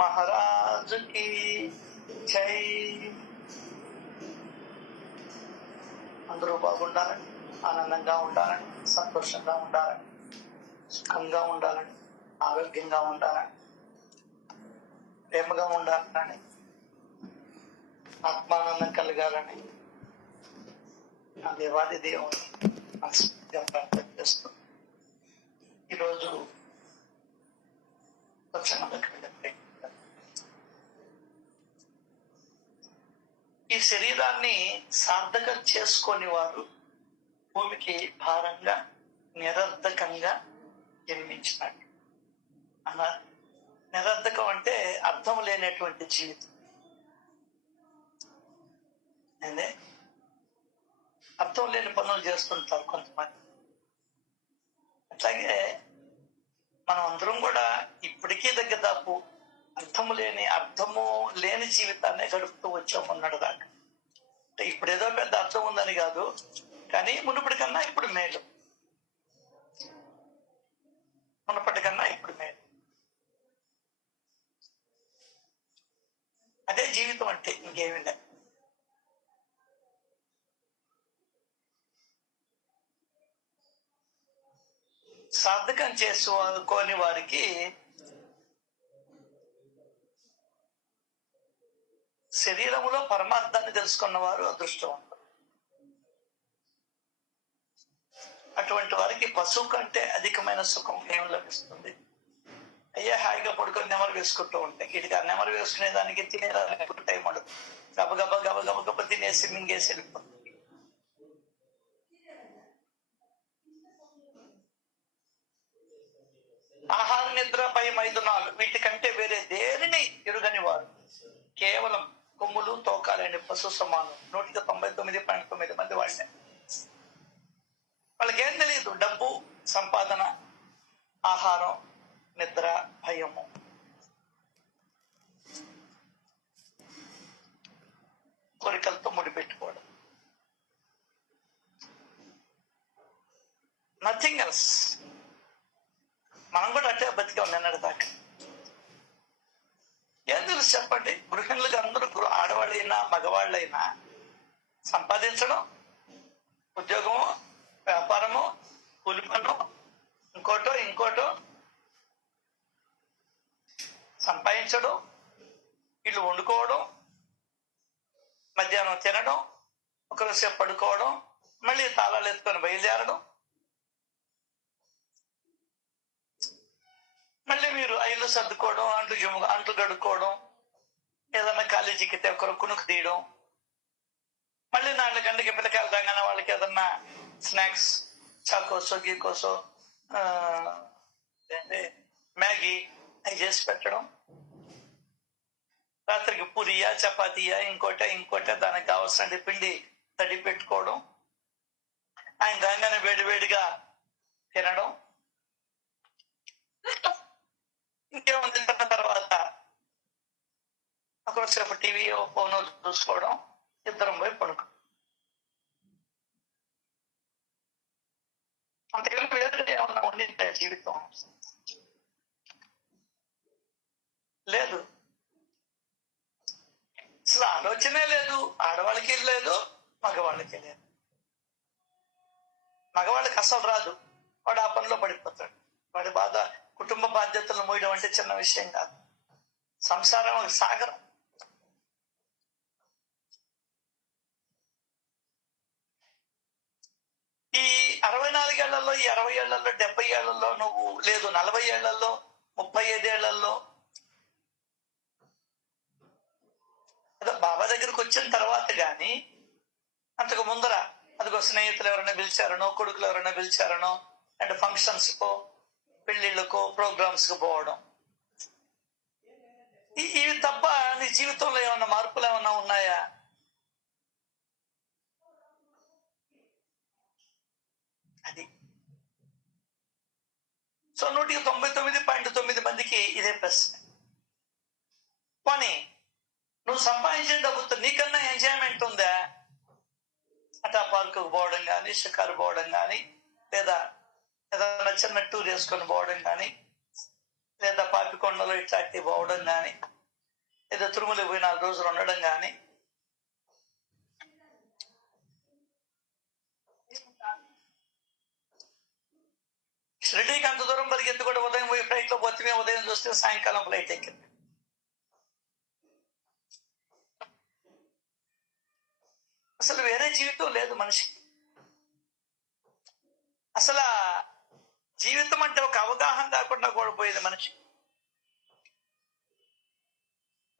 మహారాజుకి జై. అందరూ బాగుండాలని, ఆనందంగా ఉండాలని, సంతోషంగా ఉండాలని, సుఖంగా ఉండాలని, ఆరోగ్యంగా ఉండాలని, ప్రేమగా ఉండాలని, ఆత్మానందం కలగాలని ఆ దేవాది దేవుని మనస్ఫూర్తిగా ప్రార్థన చేస్తూ ఈరోజు ఈ శరీరాన్ని సార్థకం చేసుకొని వారు భూమికి భారంగా నిరర్ధకంగా జన్మించినాడు అన్నారు. నిరర్ధకం అంటే అర్థం లేనటువంటి జీవితం. అదే అర్థం లేని పనులు చేస్తుంటారు కొంతమంది. అట్లాగే మనం అందరం కూడా ఇప్పటికీ దాపు అర్థము లేని జీవితాన్ని గడుపుతూ వచ్చాము అన్నాడు దాకా. ఇప్పుడు ఏదో పెద్ద అర్థం ఉందని కాదు, కానీ మునుపటికన్నా ఇప్పుడు మేలు. మునుపటికన్నా ఇప్పుడు మేలు. అదే జీవితం అంటే, ఇంకేమీ లేదు. సార్థకం చేసుకోని వారికి శరీరములో పరమార్థాన్ని తెలుసుకున్న వారు అదృష్టవంతులు. అటువంటి వారికి పశువు కంటే అధికమైన సుఖం ఏం లభిస్తుంది? అయ్యా హాయిగా పడుకొని నెమరు వేసుకుంటూ ఉంటాయి. వీటికి ఆ నెమరు వేసుకునే దానికి తినేదానికి టైం ఉండదు. గబగబ తినేసి మింగేసి వెళ్ళిపోతుంది. ఆహార నిద్రపై మైదునాలు వీటికంటే వేరే దేనిని ఎరుగని వారు కేవలం కొమ్ములు తోకాలని పశు సమానం. 199.9 మంది వాళ్ళే. వాళ్ళకేం తెలియదు. డబ్బు, సంపాదన, ఆహారం, నిద్ర, భయము. కోరికలతో ముడిపెట్టుకోవడం. Nothing else. మనం కూడా అట్టే బతికాం నిన్నటి దాకా. ఏం తెలుసు చెప్పండి? గృహిణులకు అందరూ, ఆడవాళ్ళైనా మగవాళ్ళైనా సంపాదించడం, ఉద్యోగము, వ్యాపారము, కూలి పను, ఇంకోటో సంపాదించడం, ఇల్లు వండుకోవడం, మధ్యాహ్నం తినడం, ఒకరోజు పడుకోవడం, మళ్ళీ తాళాలు ఎత్తుకొని బయలుదేరడం, మళ్ళీ మీరు ఇల్లు సర్దుకోవడం, అంట్లు గడుక్కోవడం, ఏదన్నా ఖాళీ చిక్కితే ఒకరు కునుకు తీయడం, మళ్ళీ 4 గంటలకి పిల్లకాయలు రాగానే వాళ్ళకి ఏదన్నా స్నాక్స్, చాకోసో గీకోసో మ్యాగీ అవి చేసి పెట్టడం, రాత్రికి పూరియా చపాతీయా ఇంకోట దానికి కావాల్సిన పిండి తడి పెట్టుకోవడం, ఆయన రాగానే వేడివేడిగా తినడం, ఇంకేముంది తిన్న తర్వాత ఒకసేపు టీవీ ఫోన్ చూసుకోవడం, ఇద్దరం పోయి పడుకో. అంతేకాని వేరే ఏమన్నా ఉండింటే జీవితం లేదు. అసలు ఆలోచనే లేదు. ఆడవాళ్ళకి లేదు, మగవాళ్ళకి లేదు. మగవాళ్ళకి అసలు రాదు. వాడు ఆ పనిలో పడిపోతాడు. వాడి బాధ, కుటుంబ బాధ్యతలను మోయడం అంటే చిన్న విషయం కాదు. సంసారం ఒక సాగరం. ఈ 64 ఏళ్లలో, ఈ 60 ఏళ్లలో, 70 ఏళ్లలో నువ్వు లేదు, 40 ఏళ్లలో, 35 ఏళ్లలో ఏదో బాబా దగ్గరికి వచ్చిన తర్వాత గాని, అంతకు ముందర అదిగో స్నేహితులు ఎవరైనా పిలిచారనో, కొడుకులు ఎవరైనా పిలిచారనో, అండ్ ఫంక్షన్స్ కో, పెళ్లిళ్ళకో, ప్రోగ్రామ్స్ కు పోవడం. ఇవి తప్ప నీ జీవితంలో ఏమన్నా మార్పులు ఏమన్నా ఉన్నాయా? అది. సో 199.9 మందికి ఇదే ప్రశ్న. పోనీ నువ్వు సంపాదించిన డబ్బుతో నీకన్నా ఎంజాయ్మెంట్ ఉందా? అటా పార్కుకు పోవడం కానీ, షికారు పోవడం కానీ, లేదా ఏదైనా చిన్న టూర్ వేసుకొని పోవడం కానీ, లేదా పాపికొండలో ఇట్లాంటి పోవడం కానీ, లేదా తిరుమల పోయి 4 రోజులు ఉండడం కానీ, షిరిడీకి అంత దూరం పరిగెత్తి కూడా ఉదయం పోయి ఫ్లైట్ లో పోతే ఉదయం చూస్తే సాయంకాలం ఫ్లైట్ ఎక్కింది. అసలు వేరే జీవితం లేదు మనిషికి. అసలు జీవితం అంటే ఒక అవగాహన లేకుండా కోల్పోయేది మనిషి.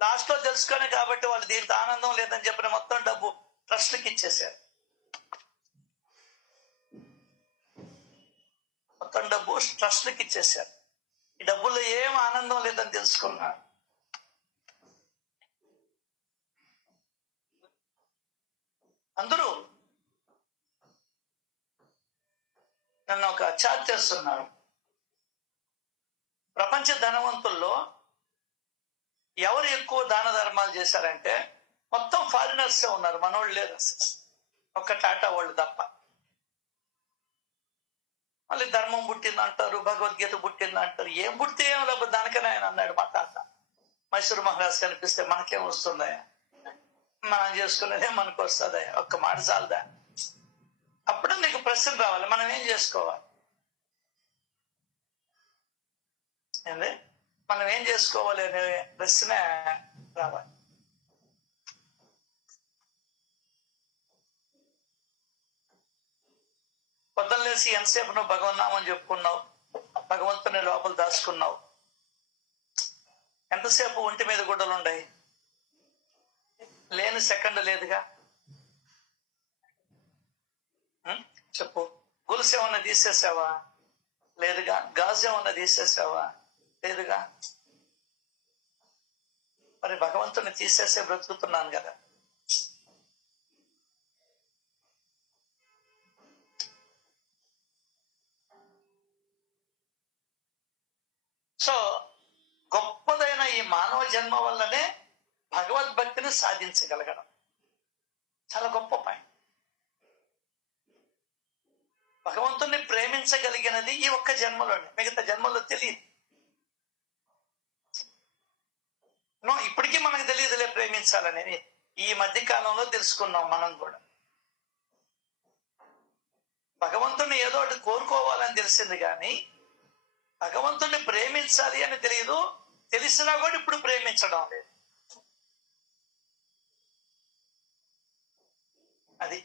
లాస్ట్ లో తెలుసుకొని కాబట్టి వాళ్ళు దీంతో ఆనందం లేదని చెప్పిన మొత్తం డబ్బు ట్రస్ట్కి ఇచ్చేసారు. మొత్తం డబ్బు ట్రస్ట్కి ఇచ్చేసారు. ఈ డబ్బుల్లో ఏం ఆనందం లేదని తెలుసుకున్నారు. అందరూ నన్ను ఒక చార్ట్ చేస్తున్నారు. ప్రపంచ ధనవంతుల్లో ఎవరు ఎక్కువ దాన ధర్మాలు చేశారంటే మొత్తం ఫారినర్స్ ఉన్నారు, మనోళ్ళు లేరు అసలు, ఒక్క టాటా వాళ్ళు తప్ప. మళ్ళీ ధర్మం పుట్టిందంటారు, భగవద్గీత పుట్టిందంటారు. ఏం పుట్టితే ఏం లేకపోతే దానికనే ఆయన అన్నాడు మా తాత. మైసూరు మహారాజ్ కనిపిస్తే మనకేం వస్తుందయా, మనం చేసుకునేదే మనకు వస్తుందయా, ఒక్క మాట చాలదా? అప్పుడు నీకు ప్రశ్న రావాలి, మనం ఏం చేసుకోవాలి, ఏంది మనం ఏం చేసుకోవాలి అనే ప్రశ్న రావాలి. పొద్దున్న లేసి ఎంతసేపు నువ్వు భగవన్నామని చెప్పుకున్నావు, భగవంతుని లోపల దాచుకున్నావు, ఎంతసేపు ఒంటి మీద గుడ్డలు ఉన్నాయి, లేని సెకండ్ లేదుగా. చెప్పు, గొలుసు ఏమన్నా తీసేసావా? లేదుగా. గాజు ఏమన్నా తీసేసావా? లేదుగా. మరి భగవంతుని తీసేసే బ్రతుకుతున్నాను కదా. సో గొప్పదైన ఈ మానవ జన్మ వల్లనే భగవద్భక్తిని సాధించగలగడం చాలా గొప్ప పని. భగవంతుణ్ణి ప్రేమించగలిగినది ఈ ఒక్క జన్మలోనే, మిగతా జన్మలో తెలియదు. ఇప్పటికీ మనకు తెలియదులే ప్రేమించాలనేది, ఈ మధ్య కాలంలో తెలుసుకున్నాం మనం కూడా. భగవంతుణ్ణి ఏదో ఒకటి కోరుకోవాలని తెలిసింది కానీ భగవంతుణ్ణి ప్రేమించాలి అని తెలియదు. తెలిసినా కూడా ఇప్పుడు ప్రేమించడం లేదు. అది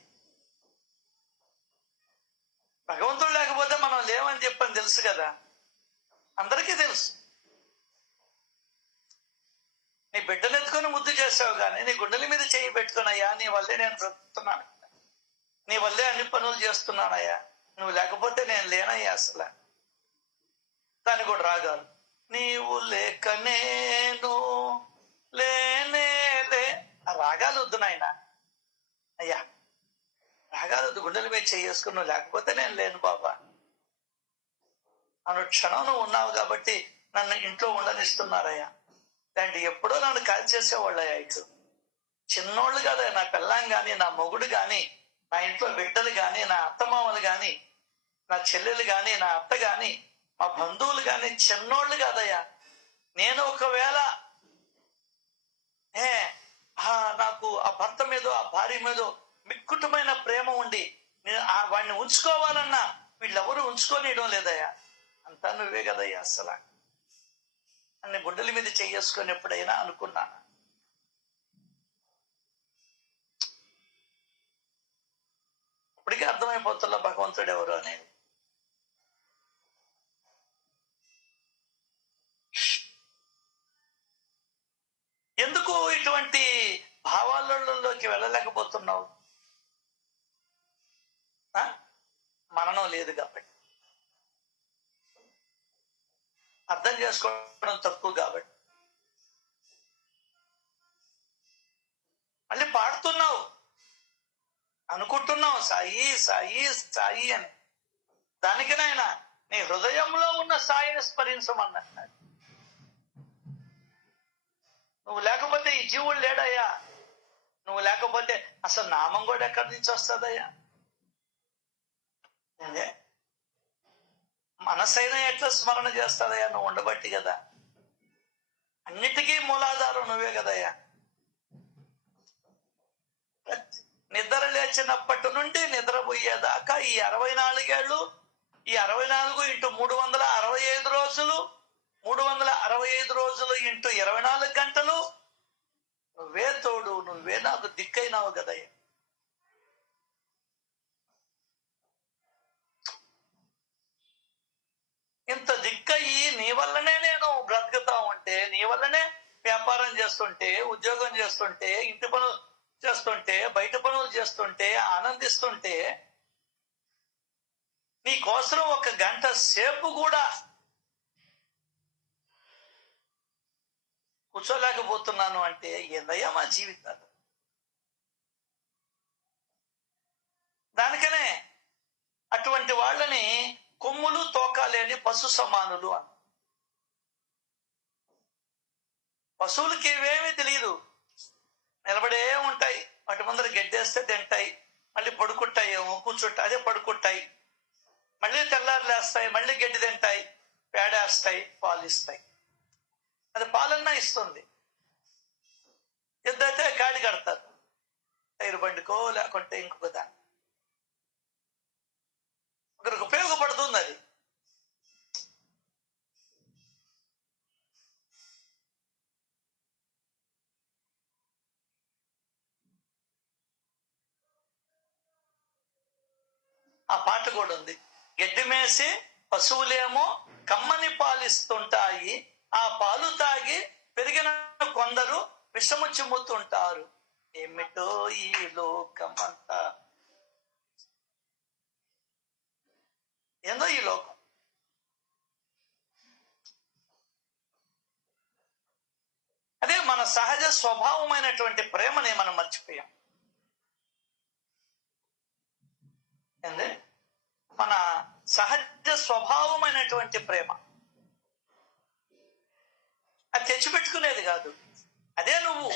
భగవంతుడు లేకపోతే మనం లేవని చెప్పని తెలుసు కదా, అందరికీ తెలుసు. నీ బిడ్డలు ఎత్తుకొని ముద్దు చేసావు కానీ నీ గుండెల మీద చేయి పెట్టుకున్నాయా, నీ వల్లే నేను బ్రతుకుతున్నాను, నీ వల్లే అన్ని పనులు చేస్తున్నానయ్యా, నువ్వు లేకపోతే నేను లేనయ్యా అసలు. దాన్ని కూడా రాగాలు, నీవు లేక నేను లేనే లే. ఆ రాగాలు వద్దు నాయన అయ్యా, రాగాలు వద్దు. గుండెల మీద చేసుకుని నువ్వు లేకపోతే నేను లేను బాబా. అను క్షణం నువ్వు ఉన్నావు కాబట్టి నన్ను ఇంట్లో ఉండనిస్తున్నారయ్యా. అంటే ఎప్పుడో నన్ను కాల్చేసేవాళ్ళయ్యా. ఇటు చిన్నోళ్ళు కదా, నా పిల్లం కానీ, నా మొగుడు కానీ, నా ఇంట్లో బిడ్డలు కానీ, నా అత్తమామలు కానీ, నా చెల్లెలు కానీ, నా అత్త కానీ, మా బంధువులు కానీ చిన్నోళ్ళు కాదయ్యా. నేను ఒకవేళ నాకు ఆ భర్త మీదో ఆ భార్య మీదో మిక్కుటమైన ప్రేమ ఉండి వాడిని ఉంచుకోవాలన్నా వీళ్ళెవరూ ఉంచుకోనియడం లేదయ్యా. అంతా నువ్వే కదయ్యా అసలు అన్ని గుడ్డల మీద చేసుకొని ఎప్పుడైనా అనుకున్నాను. ఇప్పటికీ అర్థమైపోతున్నా భగవంతుడు ఎవరు అనేది. ఎందుకు ఇటువంటి భావాలలోకి వెళ్ళలేకపోతున్నావు? మననం లేదు కాబట్టి, అర్థం చేసుకోవడం తక్కువ కాబట్టి. మళ్ళీ పాడుతున్నావు, అనుకుంటున్నావు సాయి సాయి సాయి అని. దానికినైనా నీ హృదయంలో ఉన్న సాయిని స్మరించమన్నాడు. నువ్వు లేకపోతే ఈ జీవుడు లేడయ్యా. నువ్వు లేకపోతే అసలు నామం కూడా ఎక్కడి నుంచి వస్తుందయ్యా? మనసైనా ఎట్లా స్మరణ చేస్తాదయ్యా? నువ్వు ఉండబట్టి కదా. అన్నిటికీ మూలాధారం నువ్వే కదయ్యా. నిద్ర లేచినప్పటి నుండి నిద్రపోయేదాకా ఈ 64 ఏళ్ళు, ఈ 64 ఇంటూ 365 రోజులు, 365 రోజులు ఇంటూ 24 గంటలు నువ్వే తోడు, నువ్వే నాకు దిక్కైనావు కదయ్యా. ఇంత దిక్కయి నీ వల్లనే నేను బ్రతుకుతా ఉంటే, నీ వల్లనే వ్యాపారం చేస్తుంటే, ఉద్యోగం చేస్తుంటే, ఇంటి పనులు చేస్తుంటే, బయట పనులు చేస్తుంటే, ఆనందిస్తుంటే, నీ కోసం 1 గంట సేపు కూడా కూర్చోలేకపోతున్నాను అంటే ఏందయ్యా మా జీవితాలు? దానికనే అటువంటి వాళ్ళని కొమ్ములు తోకాలేని పశు సమానులు అని. పశువులకి ఇవేమీ తెలియదు, నిలబడే ఉంటాయి. వాటి ముందర గడ్డేస్తే తింటాయి, మళ్ళీ పడుకుంటాయి, కూర్చుంటాయి, అదే పడుకుంటాయి, మళ్ళీ తెల్లారు లేస్తాయి, మళ్ళీ గడ్డి తింటాయి, పేడేస్తాయి, పాలు ఇస్తాయి. అది పాలన్నా ఇస్తుంది. ఎద్దైతే గాడి కడతారు, టైరు బండికో లేకుంటే ఇంకొక దాన్ని. ఒకరికి ఉపయోగపడుతుంది అది. ఆ పాట కూడా ఉంది. గడ్డి మేసి పశువులేమో కమ్మని పాలిస్తుంటాయి, ఆ పాలు తాగి పెరిగిన కొందరు విషము చిమ్ముతుంటారు. ఏమిటో ఈ లోకమంతా, ఏందో ఈ లోకం. అదే మన సహజ స్వభావమైనటువంటి ప్రేమని మనం మర్చిపోయాం. ఏంది మన సహజ స్వభావమైనటువంటి ప్రేమ? అది తెచ్చిపెట్టుకునేది కాదు, అదే నువ్వు.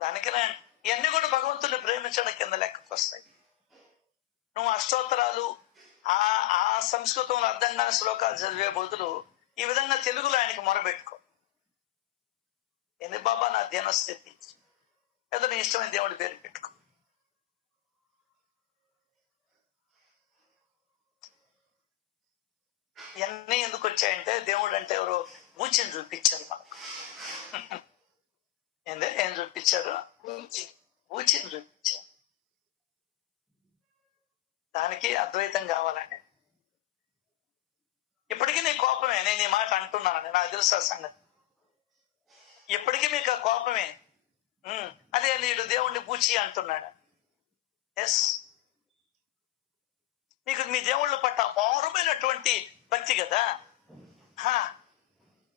దానికనే ఇవన్నీ కూడా భగవంతుని ప్రేమించడం కింద లెక్కకు వస్తాయి. నువ్వు అష్టోత్తరాలు ఆ సంస్కృతంలో అర్థం కాని శ్లోకాలు చదివే బదులు ఈ విధంగా తెలుగులో ఆయనకి మొరబెట్టుకో. ఏంది బాబా నా దీనస్థితి, ఏదో నీ ఇష్టమైన దేవుడి పేరు పెట్టుకో. ఇవన్నీ ఎందుకు వచ్చాయంటే దేవుడు అంటే ఎవరో ఊచిని చూపించారు మనకు. ఏం చూపించారు? ఊచిని చూపించారు. దానికి అద్వైతం కావాలండి. ఇప్పటికీ నీ కోపమే, నేను ఈ మాట అంటున్నానని నాకు తెలుసు ఆ సంగతి. ఇప్పటికీ మీకు ఆ కోపమే. అదే నీడు దేవుణ్ణి బూచి అంటున్నాడు. ఎస్, మీకు మీ దేవుళ్ళ పట్ల అపారమైనటువంటి భక్తి కదా,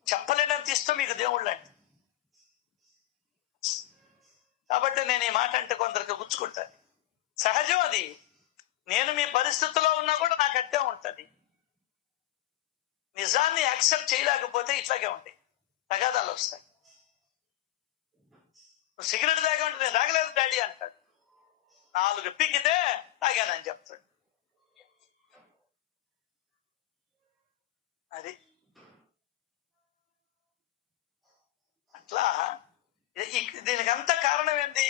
చెప్పలేనంత ఇష్టం మీకు దేవుళ్ళు అంటే. కాబట్టి నేను ఈ మాట అంటే కొందరికి గుచ్చుకుంటాను. సహజం అది. నేను మీ పరిస్థితిలో ఉన్నా కూడా నాకు అట్టే ఉంటుంది. నిజాన్ని యాక్సెప్ట్ చేయలేకపోతే ఇట్లాగే ఉంటాయి, తగాదాలు వస్తాయి. నువ్వు సిగరెట్ తాగా ఉంటే నేను తాగలేదు డాడీ అంటాడు, 4 పిక్కితే తాగానని చెప్తాడు. అది అట్లా. దీనికంతా కారణం ఏంది?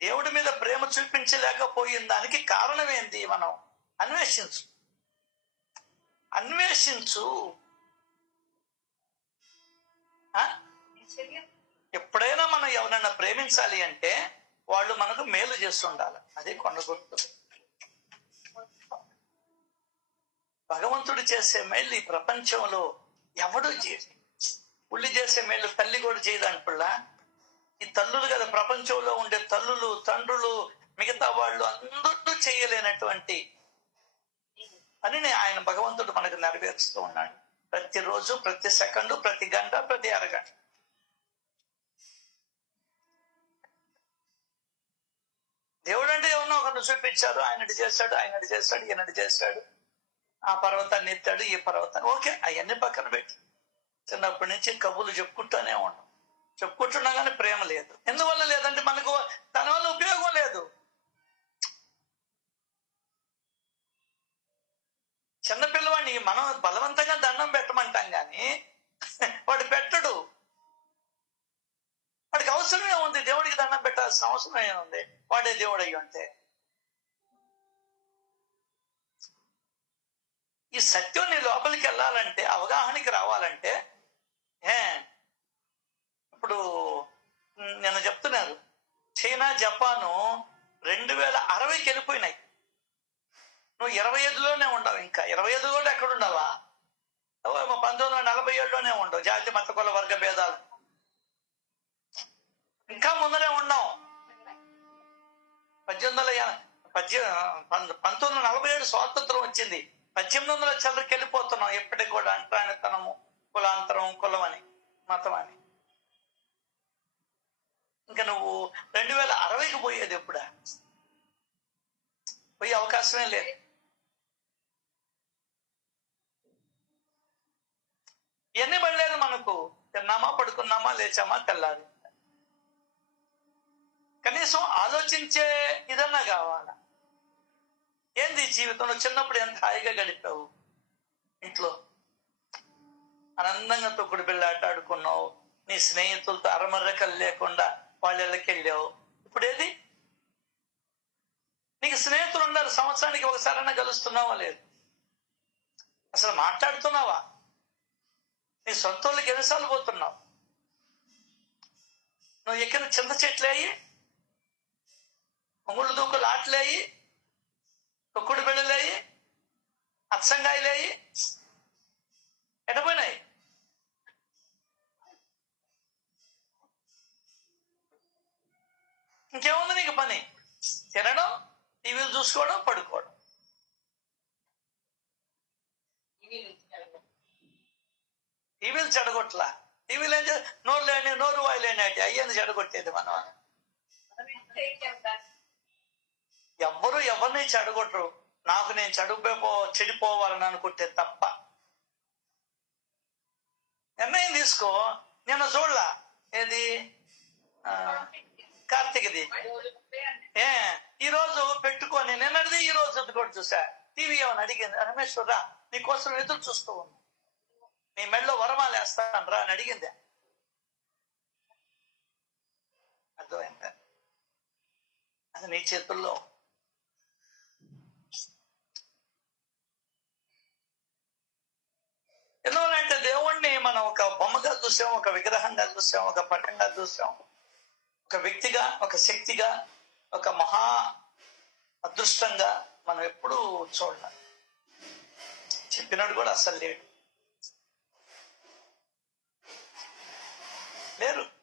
దేవుడి మీద ప్రేమ చూపించలేకపోయిన దానికి కారణం ఏంది? మనం అన్వేషించు. ఎప్పుడైనా మనం ఎవరైనా ప్రేమించాలి అంటే వాళ్ళు మనకు మేలు చేస్తుండాలి. అదే కొండ గుర్తు. భగవంతుడు చేసే మేలు ఈ ప్రపంచంలో ఎవడు చేయదు. ఉల్లి చేసే మేలు తల్లి కూడా చేయదంటులా. ఈ తల్లులు కదా, ప్రపంచంలో ఉండే తల్లులు, తండ్రులు, మిగతా వాళ్ళు అందరూ చేయలేనటువంటి పనిని ఆయన భగవంతుడు మనకు నెరవేరుస్తూ ఉన్నాడు. ప్రతిరోజు, ప్రతి సెకండు, ప్రతి గంట, ప్రతి అరగంట. దేవుడు అంటే ఎవరినో ఒకరిని చూపించారు, ఆయనటి చేస్తాడు, ఈయనటి చేస్తాడు, ఆ పర్వతాన్ని ఎత్తాడు, ఈ పర్వతాన్ని. ఓకే, అవన్నీ పక్కన పెట్టి చిన్నప్పటి నుంచి కబుర్లు చెప్పుకుంటూనే ఉన్నాం. చెప్పుకుంటున్నా కానీ ప్రేమ లేదు. ఎందువల్ల లేదంటే మనకు తన వల్ల ఉపయోగం లేదు. చిన్నపిల్లవాడిని మనం బలవంతంగా దండం పెట్టమంటాం కానీ వాడు పెట్టడు. వాడికి అవసరమే ఉంది, దేవుడికి దండం పెట్టాల్సిన అవసరం ఏముంది, వాడే దేవుడు అయ్యి ఉంటే. ఈ సత్యం నీ లోపలికి వెళ్ళాలంటే, అవగాహనకి రావాలంటే, ఇప్పుడు నిన్న చెప్తున్నారు చైనా జపాను 2060కి వెళ్ళిపోయినాయి. నువ్వు 25లోనే ఉండవు, ఇంకా 25 కూడా ఎక్కడ ఉండవా? 1947లోనే ఉండవు. జాతి మత కుల వర్గ భేదాలు ఇంకా ముందరే ఉన్నాం. 1947 స్వాతంత్రం వచ్చింది, 1800 చిల్లరకి వెళ్ళిపోతున్నాం. ఎప్పటికి కూడా అంటరానితనము, కులాంతరం, కులమని, మతం అని. ఇంకా నువ్వు 2060కి పోయేది ఎప్పుడా? పోయే అవకాశమే లేదు. ఎన్ని పడలేదు మనకు. తిన్నామా, పడుకున్నామా, లేచామా, తెల్లారి. కనీసం ఆలోచించే ఇదన్నా కావాలా? ఏంది జీవితంలో? చిన్నప్పుడు ఎంత హాయిగా గడిపావు, ఇంట్లో ఆనందంగా తొక్కుడు బిళ్ళ ఆట ఆడుకున్నావు, నీ స్నేహితులతో అరమర్రకలు లేకుండా వాళ్ళకి వెళ్ళావు. ఇప్పుడు ఏది? నీకు స్నేహితులు ఉన్నారు, సంవత్సరానికి ఒకసారైనా కలుస్తున్నావా? లేదు. అసలు మాట్లాడుతున్నావా? నీ సొంత వాళ్ళకి ఎన్నిసార్లు పోతున్నావు? నువ్వు ఎక్కిన చింత చెట్లేయి, ఒంగుళ్ళు దూకులు ఆటలేయి, తొక్కుడు బిళ్ళలేయి, అచ్చంగాయలేయి, ఎటపోయినాయి? ఇంకేముంది నీకు పని? తినడం, టీవీలు చూసుకోవడం, పడుకోవడం. టీవీలు చెడగొట్టలా. టీవీలు ఏం నోరు లేని, నోరు వాయిలేని అయ్యేది చెడగొట్టేది మనం. ఎవ్వరు ఎవరిని చెడగొట్టరు. నాకు నేను చెడిపోవాలని అనుకుంటే తప్ప. నిర్ణయం తీసుకో. నిన్న చూడలా ఏది, కార్తీకది ఈ రోజు పెట్టుకొని, నిన్నటిది ఈ రోజు కూడా చూసా. టీవీ ఏమని అడిగింది, రమేశ్వరరా నీకోసం ఎదురు చూస్తూ ఉన్నా, నీ మెడలో వరమాలు వేస్తాను రా అని అడిగింది. అర్థమైందా? అది నీ చేతుల్లో. ఎందువల్లంటే దేవుణ్ణి మనం ఒక బొమ్మగా చూసాం, ఒక విగ్రహంగా చూసాం, ఒక పటంగా చూసాం, ఒక వ్యక్తిగా, ఒక శక్తిగా, ఒక మహా అదృష్టంగా మనం ఎప్పుడూ చూడాలి. చెప్పినట్టు కూడా అసలు లేరు.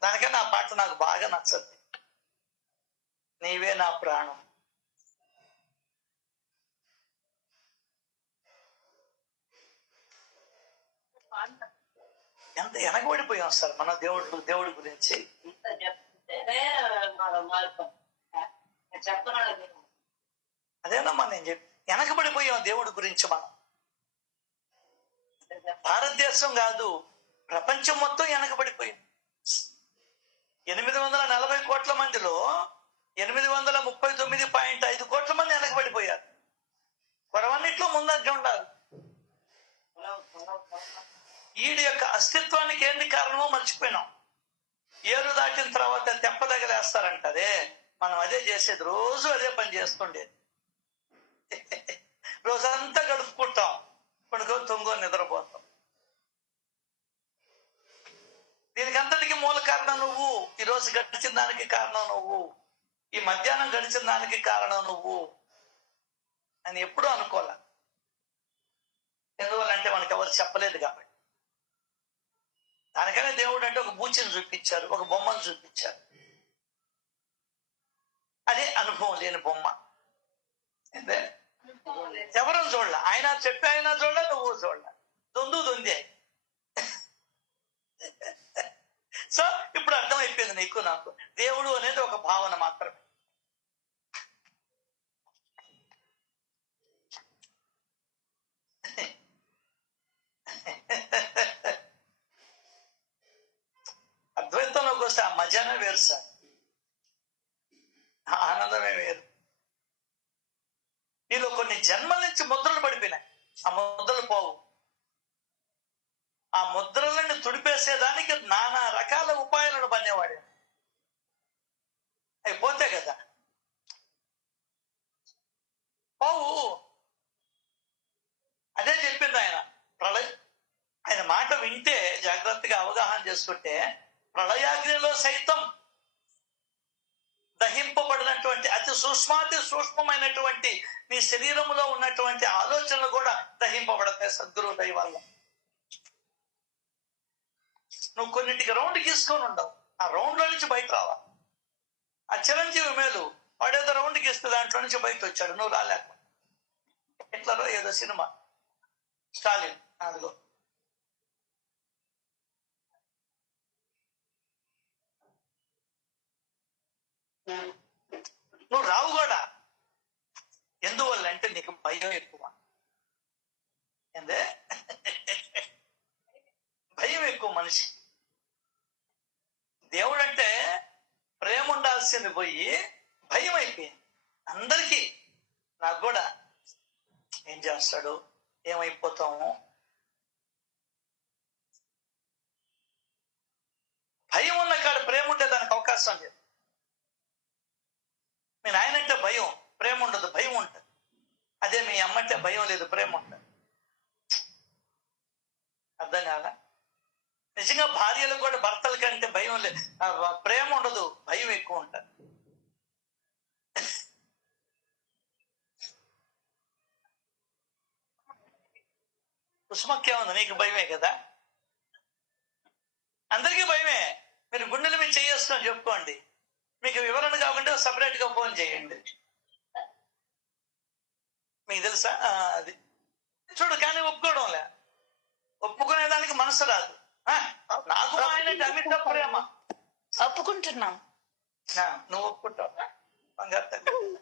దానికన్నా ఆ పాట నాకు బాగా నచ్చదు. నీవే నా ప్రాణం. ఎంత వెనకబడిపోయాం సార్ మన దేవుడి గురించి. అదేనమ్మా నేను చెప్పి, వెనకబడిపోయాం దేవుడి గురించి మనం. భారతదేశం కాదు, ప్రపంచం మొత్తం వెనకబడిపోయింది. 840 కోట్ల మందిలో 839.5 కోట్ల మంది వెనకబడిపోయారు. కొరవన్నిట్లో ముందంటే ఉండాలి. ఈడి యొక్క అస్తిత్వానికి ఏంది కారణమో మర్చిపోయినాం. ఏరు దాటిన తర్వాత తెప్ప దగ్గర వేస్తారంటదే, మనం అదే చేసేది. రోజు అదే పని చేస్తుండేది. రోజంతా గడుపుకుంటాం, పడుకొని తొంగో నిద్రపోతాం. దీనికి అంతటికి మూల కారణం నువ్వు. ఈ రోజు గడిచిన దానికి కారణం నువ్వు, ఈ మధ్యాహ్నం గడిచిన దానికి కారణం నువ్వు అని ఎప్పుడూ అనుకోలే. ఎందువల్లంటే మనకి ఎవరు చెప్పలేదు కాబట్టి. దానికనే దేవుడు అంటే ఒక బూచిని చూపించారు, ఒక బొమ్మను చూపించారు. అదే అనుభవం లేని బొమ్మ. అంటే ఎవరు చూడలే, ఆయన చెప్పి ఆయన చూడలే, నువ్వు చూడలే, దొందే. సో ఇప్పుడు అర్థమైపోయింది నీకు నాకు, దేవుడు అనేది ఒక భావన మాత్రమే. అద్వైతంలోకి వస్తే ఆ మజానే వేరు సార్, ఆనందమే వేరు. నీలో కొన్ని జన్మల నుంచి ముద్రలు పడిపోయినాయి. ఆ ముద్రలు పోవు. ఆ ముద్రలను తుడిపేసేదానికి నానా రకాల ఉపాయాలను పనేవాడు. అవి పోతే కదా పోవు. అదే చెప్పింది ఆయన. ఆయన మాట వింటే, జాగ్రత్తగా అవగాహన చేసుకుంటే, ప్రళయాగ్నిలో సైతం దహింపబడినటువంటి అతి సూక్ష్మమైనటువంటి నీ శరీరంలో ఉన్నటువంటి ఆలోచనలు కూడా దహింపబడతాయి సద్గురువు దయ వల్ల. నువ్వు కొన్నింటికి రౌండ్ గీసుకొని ఉండవు, ఆ రౌండ్ లో నుంచి బయట రావా. ఆ చిరంజీవి మేలు వాడేదో రౌండ్ గీస్తే దాంట్లో నుంచి బయట వచ్చాడు, నువ్వు రాలేక. హిట్లర్ ఏదో సినిమా, స్టాలిన్, అదిగో నువ్వు రావు కూడా. ఎందువల్ల అంటే నీకు భయం ఎక్కువ. ఏందే భయం ఎక్కువ మనిషి. దేవుడు అంటే ప్రేమ ఉండాల్సింది పోయి భయం అయిపోయింది అందరికీ. నాకు కూడా ఏం చేస్తాడు, ఏమైపోతాము. భయం ఉన్న కాడ ప్రేమ ఉంటే దానికి అవకాశం లేదు. మీ నాయనంటే భయం, ప్రేమ ఉండదు, భయం ఉంటుంది. అదే మీ అమ్మంటే భయం లేదు, ప్రేమ ఉంటుంది. అర్థం కాదా? నిజంగా భార్యలు కూడా భర్తల కంటే భయం లేదు, ప్రేమ ఉండదు, భయం ఎక్కువ ఉంటుంది. కుసుమక్కే ఉంది, నీకు భయమే కదా. అందరికీ భయమే. మీరు గుండెల మీద చేసుకొని చెప్పుకోండి. మీకు వివరణ కాకుండా సపరేట్ గా ఫోన్ చేయండి. మీకు తెలుసా అది చూడు. కానీ ఒప్పుకోవడంలే, ఒప్పుకునేదానికి మనసు రాదు. నాకు ఆయన అమిత ప్రేమ. ఒప్పుకుంటున్నాం. నువ్వు ఒప్పుకుంటావు బంగారు తల్లి.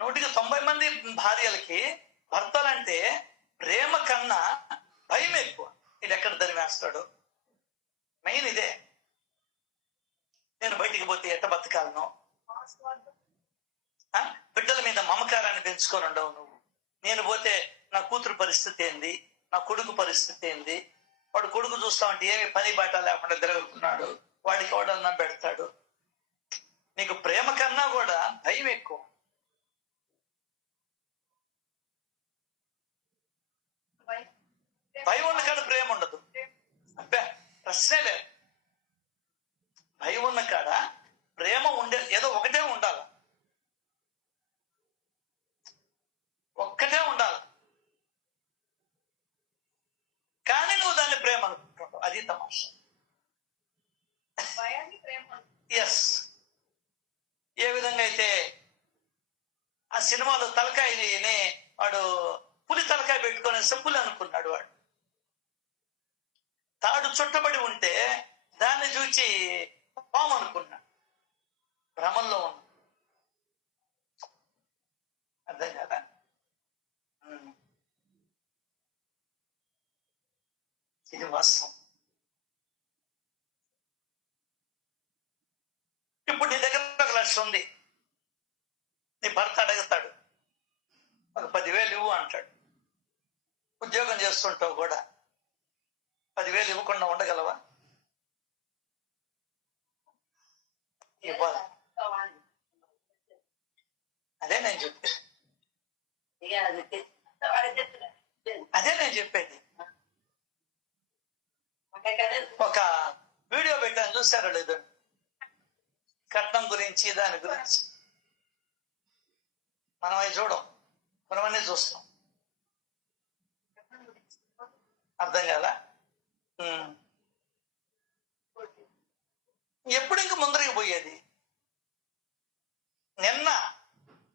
190 మంది భార్యలకి భర్తలంటే ప్రేమ కన్నా భయం ఎక్కువ. ఇది ఎక్కడ దరివేస్తాడు? మెయిన్ ఇదే. నేను బయటికి పోతే ఎట్ట బతకాలను, బిడ్డల మీద మమకారాన్ని పెంచుకొని ఉండవు నువ్వు. నేను పోతే నా కూతురు పరిస్థితి ఏంది, నా కొడుకు పరిస్థితి ఏంది. వాడు కొడుకు చూస్తామంటే ఏమి పని బాట లేకుండా తిరుగుతున్నాడు, వాడికి వాడన్నా పెడతాడు. నీకు ప్రేమ కన్నా కూడా భయం ఎక్కువ. భయం ఉన్న కాడ ప్రేమ ఉండదు. అబ్బా ప్రశ్నే లేదు. భయం ఉన్న కాడ ప్రేమ ఉండే, ఏదో ఒకటే ఉండాలి, ఒక్కటే ఉండాలి. కానీ నువ్వు దాన్ని ప్రేమ అనుకుంటావు, అది తమాషా. ఎస్. ఏ విధంగా అయితే ఆ సినిమాలో తలకాయని వాడు పులి తలకాయ పెట్టుకొని పులి అనుకున్నాడు. వాడు తాడు చుట్టబడి ఉంటే దాన్ని చూచి పాము అనుకున్నాడు. భ్రమంలో ఉన్న. అర్థం కదా? ఇది వాస్తవం. ఇప్పుడు నీ దగ్గర 1 లక్ష ఉంది. నీ భర్త అడుగుతాడు, ఒక 10,000 ఇవ్వు అంటాడు. ఉద్యోగం చేస్తుంటావు కూడా, 10,000 ఇవ్వకుండా ఉండగలవా? ఇవ్వాలి. అదే నేను చెప్పేది. ఒక వీడియో పెట్టాను, చూసారో లేదు? కట్నం గురించి, దాని గురించి. మనం అవి చూడం, మనం అన్నీ చూస్తాం. అర్థం కదా? ఎప్పుడు ఇంక ముందరికి పోయేది? నిన్న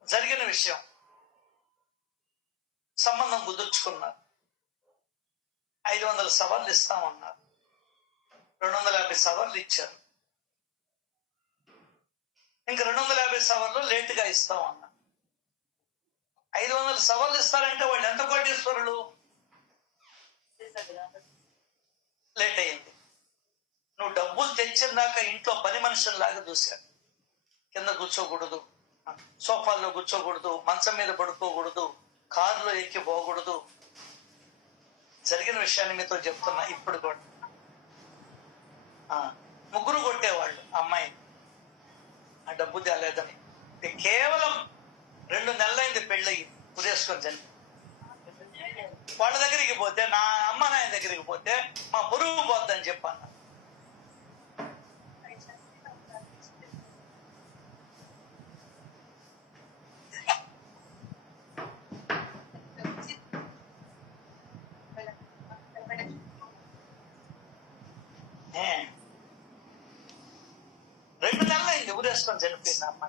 జరిగిన విషయం. సంబంధం కుదుర్చుకున్నారు. 500 సవర్లు ఇస్తామన్నారు. 250 సవర్లు ఇచ్చారు. ఇంకా 250 సవర్లు లేటుగా ఇస్తామన్నారు. 500 సవర్లు ఇస్తారంటే వాళ్ళు ఎంత కోటీశ్వరులు? లేట్ అయింది. నువ్వు డబ్బులు తెచ్చిందాక ఇంట్లో పని మనుషుల్లాగా చూశారు. కింద కూర్చోకూడదు, సోఫాల్లో కూర్చోకూడదు, మంచం మీద పడుకోకూడదు, కారులో ఎక్కి పోకూడదు. జరిగిన విషయాన్ని మీతో చెప్తున్నా. ఇప్పుడు కూడా ముగ్గురు కొట్టేవాళ్ళు అమ్మాయి ఆ డబ్బు తేలేదని. కేవలం 2 నెలలైంది పెళ్ళయి ఉరేసుకొని చని. వాళ్ళ దగ్గరికి పోతే, నా అమ్మ నాయన దగ్గరికి పోతే మా పొరుగు పోద్దని చెప్పాను. ఏ, 2 నెలలైంది ఊరేసుకొని చనిపోయింది అమ్మ.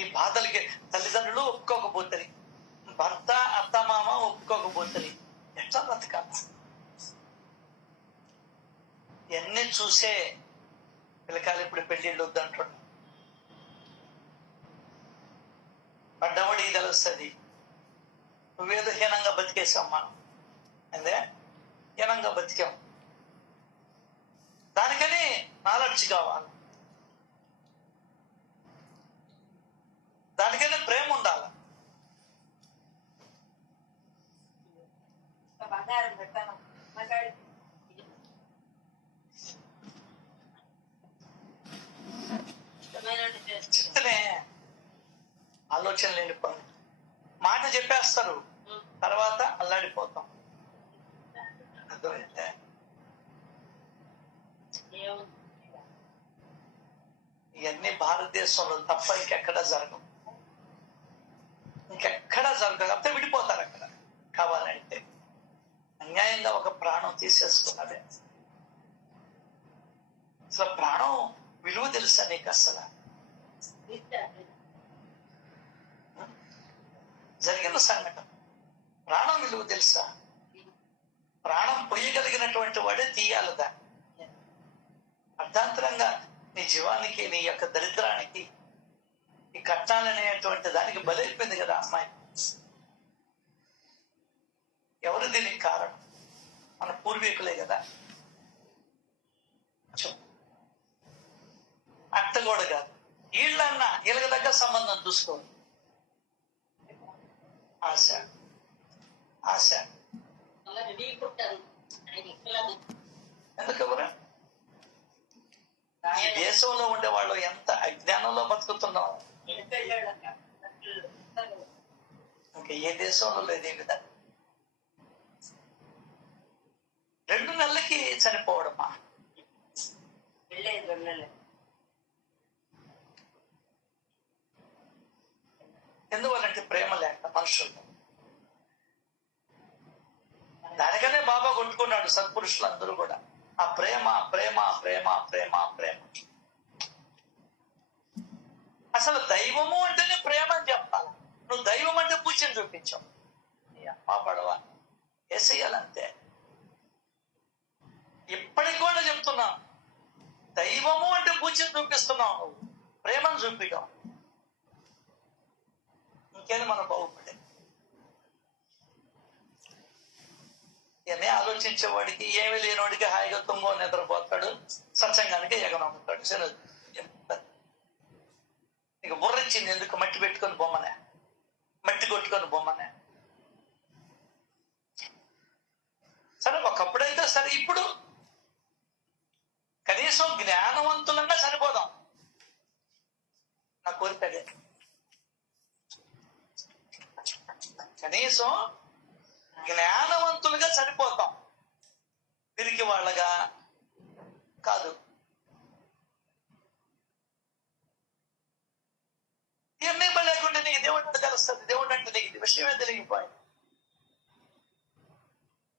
ఈ బాధలకి తల్లిదండ్రులు ఒప్పుకోకపోతుంది, భర్త అత్తమామ ఒప్పుకోకపోతుంది. ఎట్లా బతకాలి? ఇవన్నీ చూసే పిల్లకాయలు ఇప్పుడు పెళ్ళిళ్ళు వద్దంటాడు. పడ్డవాడికి తెలుస్తుంది నువ్వేదో హీనంగా బతికేసాం మనం. అందే హీనంగా బతికాం. దానికని నాలెడ్జ్ కావాలి, దానికైనా ప్రేమ ఉండాలి. చెప్తేనే ఆలోచన లేని పని. మాట చెప్పేస్తారు, తర్వాత అల్లాడిపోతాం. అర్థమైతే ఇవన్నీ భారతదేశంలో తప్ప ఇంకెక్కడా జరగవు. ఇంకెక్కడా జరగదు. అంతే విడిపోతారు అక్కడ. కావాలంటే అన్యాయంగా ఒక ప్రాణం తీసేసుకున్నదే. అసలు ప్రాణం విలువ తెలుసా నీకు? అసలు జరిగిన సంఘటన ప్రాణం విలువ తెలుసా? ప్రాణం పొయ్యగలిగినటువంటి వాడే తీయాలదా. అర్ధాంతరంగా నీ జీవానికి, నీ యొక్క దరిద్రానికి, ఈ కట్నాలనేటువంటి దానికి బలైపోయింది కదా అమ్మాయి. ఎవరు దీనికి కారణం? మన పూర్వీకులే కదా. అత్త కూడా కాదు, వీళ్ళన్నా వీళ్ళకి దగ్గర సంబంధం చూసుకోవాలి. ఆశ ఆశ ఎందుకెవరు? ఈ దేశంలో ఉండే వాళ్ళు ఎంత అజ్ఞానంలో బతుకుతున్నాం. ఇంకా ఏ దేశంలో లేదు ఈ విధంగా. 2 నెలలకి చనిపోవడమా? ఎందువల్లంటే ప్రేమ లేక మనుషులు. దానికనే బాబా కొట్టుకున్నాడు సత్పురుషులందరూ కూడా. ఆ ప్రేమ ప్రేమ ప్రేమ ప్రేమ ప్రేమ. అసలు దైవము అంటేనే ప్రేమ అని చెప్పాలి. నువ్వు దైవం అంటే పూజని చూపించావు. అమ్మ పడవ వేసేయాలంతే. ఇప్పటికి కూడా చెప్తున్నా, దైవము అంటే పూజని చూపిస్తున్నావు, నువ్వు ప్రేమను చూపించావు. ఇంకేది మనం బాగుపడే. ఇవన్నీ ఆలోచించేవాడికి, ఏమి లేనివాడికి హాయిగా తుంగో నిద్రపోతాడు, సత్సంగానికి ఎగనమ్ముతాడు. సరే, నీకు బుర్రించింది ఎందుకు? మట్టి పెట్టుకొని బొమ్మనే, మట్టి కొట్టుకొని బొమ్మనే. సరే ఒకప్పుడైతే సరే, ఇప్పుడు కనీసం జ్ఞానవంతులంగా చనిపోదాం. నా కోరిక అదే. కనీసం జ్ఞానవంతులుగా చనిపోతాం, పిరికి వాళ్ళగా కాదు. ఇవన్నీ లేకుండా నీకు దేవుడు అంటే తెలుస్తుంది. దేవుడు అంటే నీకు విషయమే తెలియపోయి.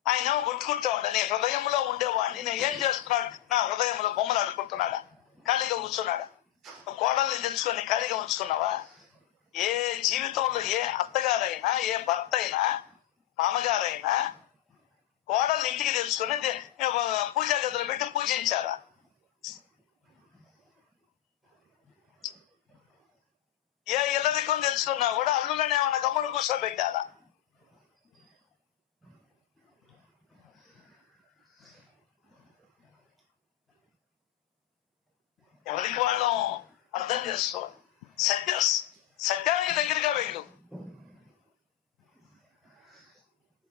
ఆయన గుట్టుకుంటా ఉండ, నీ హృదయంలో ఉండేవాడిని నేను ఏం చేస్తున్నాడు? నా హృదయంలో బొమ్మలు ఆడుకుంటున్నాడా? ఖాళీగా కూర్చున్నాడా? నువ్వు కోడల్ని తెచ్చుకొని ఖాళీగా ఉంచుకున్నావా? ఏ జీవితంలో ఏ అత్తగారైనా, ఏ భర్త అయినా, మామగారైనా కోడల్ని ఇంటికి తెచ్చుకొని పూజా గదులు పెట్టి పూజించారా? ఏ ఇళ్ళదికం తెచ్చుకున్నా కూడా అల్లులనే ఏమన్నా గమ్మును కూర్చోబెట్టారా? ఎవరికి వాళ్ళం అర్థం చేసుకోవాలి. సత్యానికి దగ్గరగా వెళ్ళు,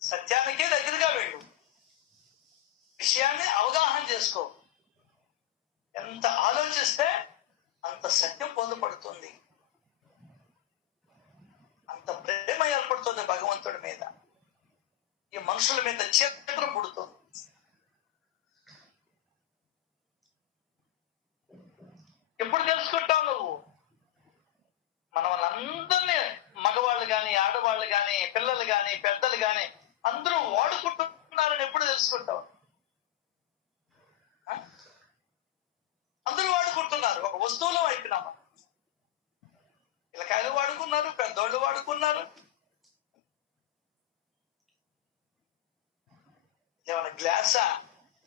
సత్యానికే దగ్గరగా వెళ్ళు, విషయాన్ని అవగాహన చేసుకో. ఎంత ఆలోచిస్తే అంత సత్యం పొందపడుతుంది, అంత ప్రేమ ఏర్పడుతుంది భగవంతుడి మీద, ఈ మనుషుల మీద చిత్రం పుడుతుంది. ఎప్పుడు తెలుసుకుంటావు నువ్వు? మన వాళ్ళందరినీ, మగవాళ్ళు కానీ, ఆడవాళ్ళు కానీ, పిల్లలు కానీ, పెద్దలు కానీ అందరూ వాడుకుంటున్నారని ఎప్పుడు తెలుసుకుంటావు? అందరూ వాడుకుంటున్నారు, ఒక వస్తువులో అయిపోయినాము. పిల్లకాయలు వాడుకున్నారు, పెద్దోళ్ళు వాడుకున్నారు. ఏమన్నా గ్లాసా,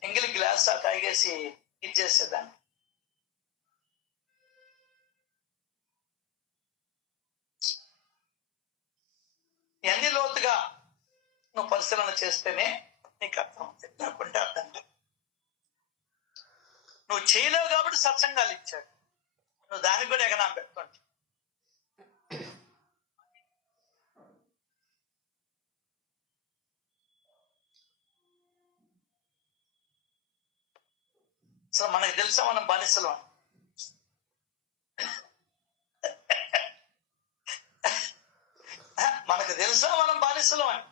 ఎంగిలి గ్లాసా తాగేసి ఇచ్చేసేదాన్ని. ఎన్ని లోతుగా నువ్వు పరిశీలన చేస్తేనే నీకు అర్థం అవుతుంది, లేకుంటే అర్థం కాదు. నువ్వు చేయలేవు కాబట్టి సత్సంగాలు ఇచ్చాడు, నువ్వు దానికి కూడా ఎగనాం పెడుతుంటే. అసలు మనకు తెలుసా మనం బానిసలు అని? మనకు తెలుసా మనం బానిసలు అని?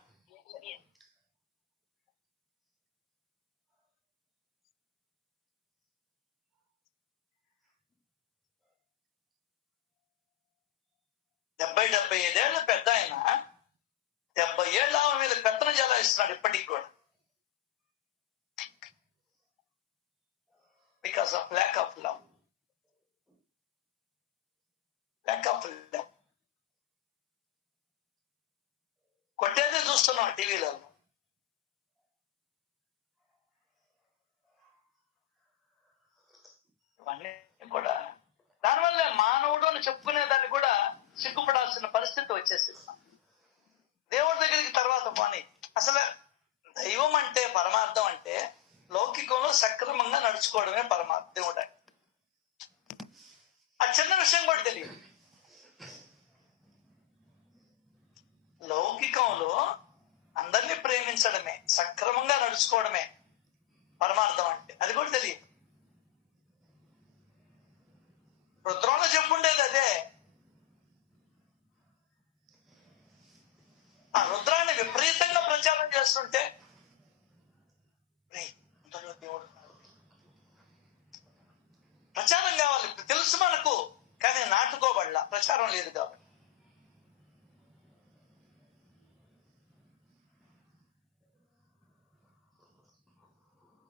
డెబ్బై 75 పెద్ద ఆయన 70 ఏళ్ళ ఆమె మీద పెత్తన జలాయిస్తున్నాడు ఇప్పటికి కూడా. Because of lack of love. Lack of love. కొట్టేదే చూస్తున్నాం టీవీలలో. ఇవన్నీ కూడా దానివల్ల మానవుడు అని చెప్పుకునే దాన్ని కూడా సిగ్గుపడాల్సిన పరిస్థితి వచ్చేసింది. దేవుడి దగ్గరికి తర్వాత పోనీ. అసలు దైవం అంటే, పరమార్థం అంటే లౌకికంలో సక్రమంగా నడుచుకోవడమే పరమార్థం. దేవుడు అంటే ఆ చిన్న విషయం కూడా తెలియదు. లౌకికంలో అందరినీ ప్రేమించడమే, సక్రమంగా నడుచుకోవడమే పరమార్థం అంటే, అది కూడా తెలియదు. రుద్రంలో చెప్పుండేది అదే. ఆ రుద్రాన్ని విపరీతంగా ప్రచారం చేస్తుంటే దేవుడు ప్రచారం కావాలి, తెలుసు మనకు, కానీ నాటుకోబడలా, ప్రచారం లేదు కాబట్టి.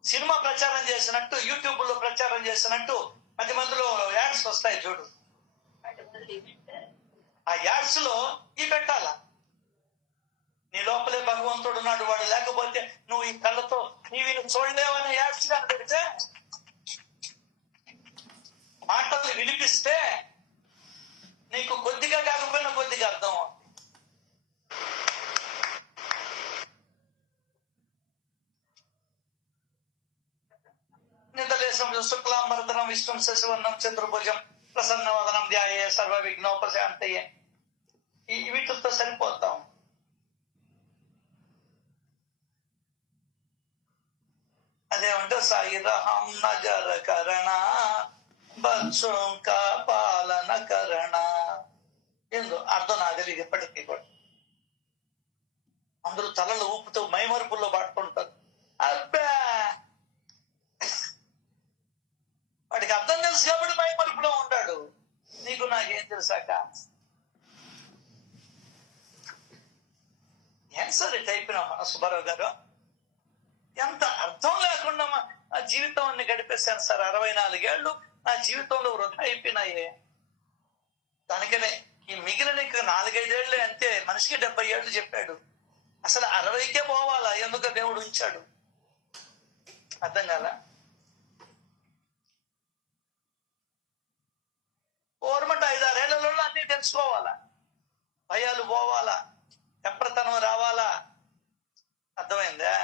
సినిమా ప్రచారం చేసినట్టు, యూట్యూబ్ లో ప్రచారం చేసినట్టు 10 మందిలో యాడ్స్ వస్తాయి చూడు. ఆ యాడ్స్ లో ఈ పెట్టాలా, నీ లోపలే భగవంతుడు ఉన్నాడు, వాడు లేకపోతే నువ్వు ఈ కళ్ళతో టీవీని చూడలేవనే యాడ్స్ కానీ పెడితే, మాటలు వినిపిస్తే నీకు కొద్దిగా కాకపోయినా కొద్దిగా అర్థం అవుతుంది. నితలేశం శుక్లాంబరధరం విష్ణుం శశివర్ణం చతుర్భుజం ప్రసన్నవదనం ధ్యాయే సర్వ విఘ్నోపశాంతయే. వీటితో సరిపోతాం. అదేమంటే సాయిరహం నజర కరణ బత్సుంకా పాలన కరణ. ఏందో అర్థం నాకు తెలియదు ఇప్పటికీ కూడా. అందరూ తలలు ఊపుతూ మైమరుపుల్లో పాడుకుంటారు. అబ్బా, వాడికి అర్థం తెలుసు కాబట్టి మైమరుపులో ఉంటాడు. నీకు నాకేం తెలుసాక? ఏం సార్ ఇట్ అయిపోయినాం మన సుబ్బారావు గారు. ఎంత అర్థం లేకుండా ఆ జీవితాన్ని గడిపేశాను సార్. 64 ఏళ్ళు నా జీవితంలో వృధా అయిపోయినాయే. దానికనే ఈ మిగిలిన 4-5 ఏళ్ళే అంతే. మనిషికి 70 ఏళ్ళు చెప్పాడు. అసలు 60కే పోవాలా? ఎందుకు దేవుడు ఉంచాడు? అర్థం కాల. గవర్నమెంట్ 5-6 ఏళ్లలో అన్ని తెలుసుకోవాలా, భయాలు పోవాలా, ఎప్పటితనం రావాలా. అర్థమైందా?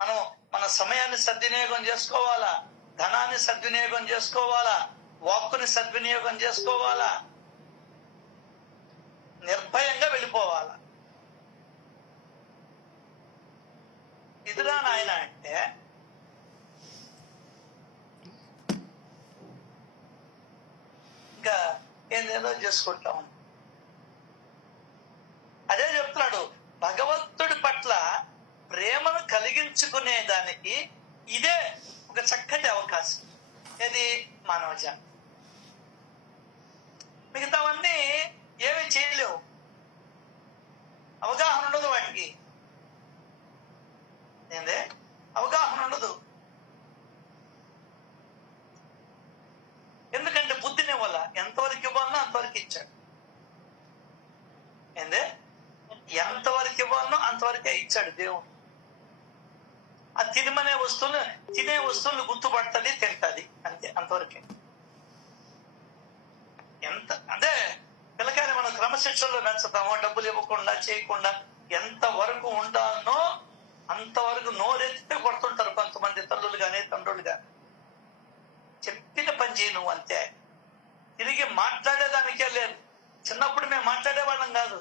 మనం మన సమయాన్ని సద్వినియోగం చేసుకోవాలా, ధనాన్ని సద్వినియోగం చేసుకోవాలా, వాక్కుని సద్వినియోగం చేసుకోవాలా, నిర్భయంగా వెళ్ళిపోవాలా. ఇదిరా నాయన అంటే ఇంకా ఏందేదో చేసుకుంటాం. అదే చెప్తున్నాడు, భగవంతుడి పట్ల ప్రేమను కలిగించుకునే దానికి ఇదే ఒక చక్కటి అవకాశం. ఇది మానవ జాతి. మిగతావన్నీ ఏమి చేయలేవు, అవగాహన ఉండదు వాటికి. ఏందే అవగాహన ఉండదు. ఎందుకంటే బుద్ధిని వల్ల ఎంతవరకు ఇవ్వాలనో అంతవరకు ఇచ్చాడు. ఏందే ఎంతవరకు ఇవ్వాలనో అంతవరకే ఇచ్చాడు దేవుడు. ఆ తినే వస్తువులు గుర్తుపడుతుంది, తింటది, అంతే, అంతవరకే. ఎంత అదే పిల్లకాయని మనం క్రమశిక్షణలో పెంచుతామో, డబ్బులు ఇవ్వకుండా చేయకుండా ఎంత వరకు ఉండాలనో అంతవరకు నోరెత్తి కొడుతుంటారు కొంతమంది తల్లులు కానీ తండ్రులు కానీ. చెప్పిన పని చేయి నువ్వు, అంతే. తిరిగి మాట్లాడేదానికే లేదు. చిన్నప్పుడు మేము మాట్లాడేవాళ్ళం కాదు,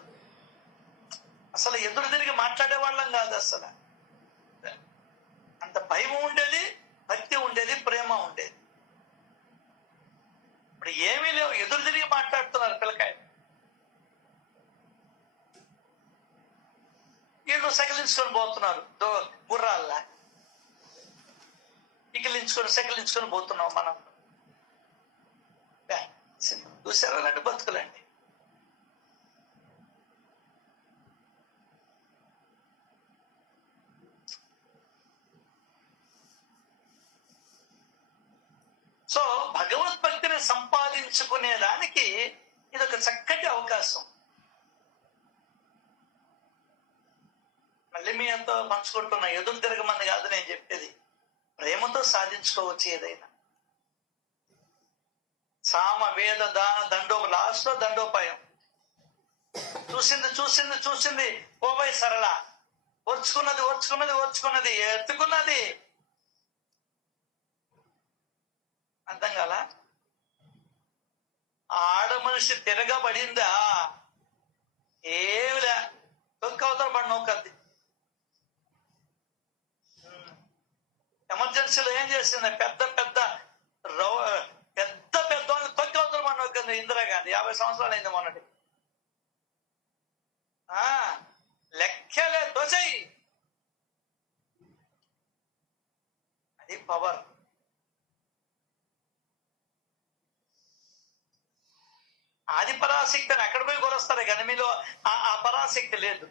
అసలు ఎదురు తిరిగి మాట్లాడేవాళ్ళం కాదు. అసలు అంత భయం ఉండేది, భక్తి ఉండేది, ప్రేమ ఉండేది. ఇప్పుడు ఏమీ లేవు, ఎదురు తిరిగి మాట్లాడుతున్నారు పిల్లకాయలు. వీళ్ళు సకిలించుకొని పోతున్నారు గుర్రాల్లా, సకిలించుకొని పోతున్నాం మనం. చూసారా లాంటి బతుకులండి. సో భగవద్భక్తిని సంపాదించుకునేదానికి ఇదొక చక్కటి అవకాశం. మళ్ళీ మీ ఎంతో పంచుకుంటున్నా, ఎదురు తిరగమని కాదు నేను చెప్పేది, ప్రేమతో సాధించుకోవచ్చు ఏదైనా. సామ వేద దాన దండో, లాస్ట్ లో దండోపాయం. చూసింది పోవై సరళ, ఓర్చుకున్నది ఎత్తుకున్నది. అర్థం కాల? ఆడ మనిషి తిరగబడిందా ఏమిలే, తొక్కవతల పడి నౌకద్ది. ఎమర్జెన్సీలో ఏం చేసింది, పెద్ద వాళ్ళు తొక్కవతల పడి నౌకద్ది ఇందిరాగాంధీ. 50 సంవత్సరాలు అయింది మొన్నటి. లెక్కలే దోచయి. అది పవర్. ఆది పరాశక్తి అని ఎక్కడ పోయి కొలుస్తారు కానీ మీలో ఆ పరాశక్తి లేదు.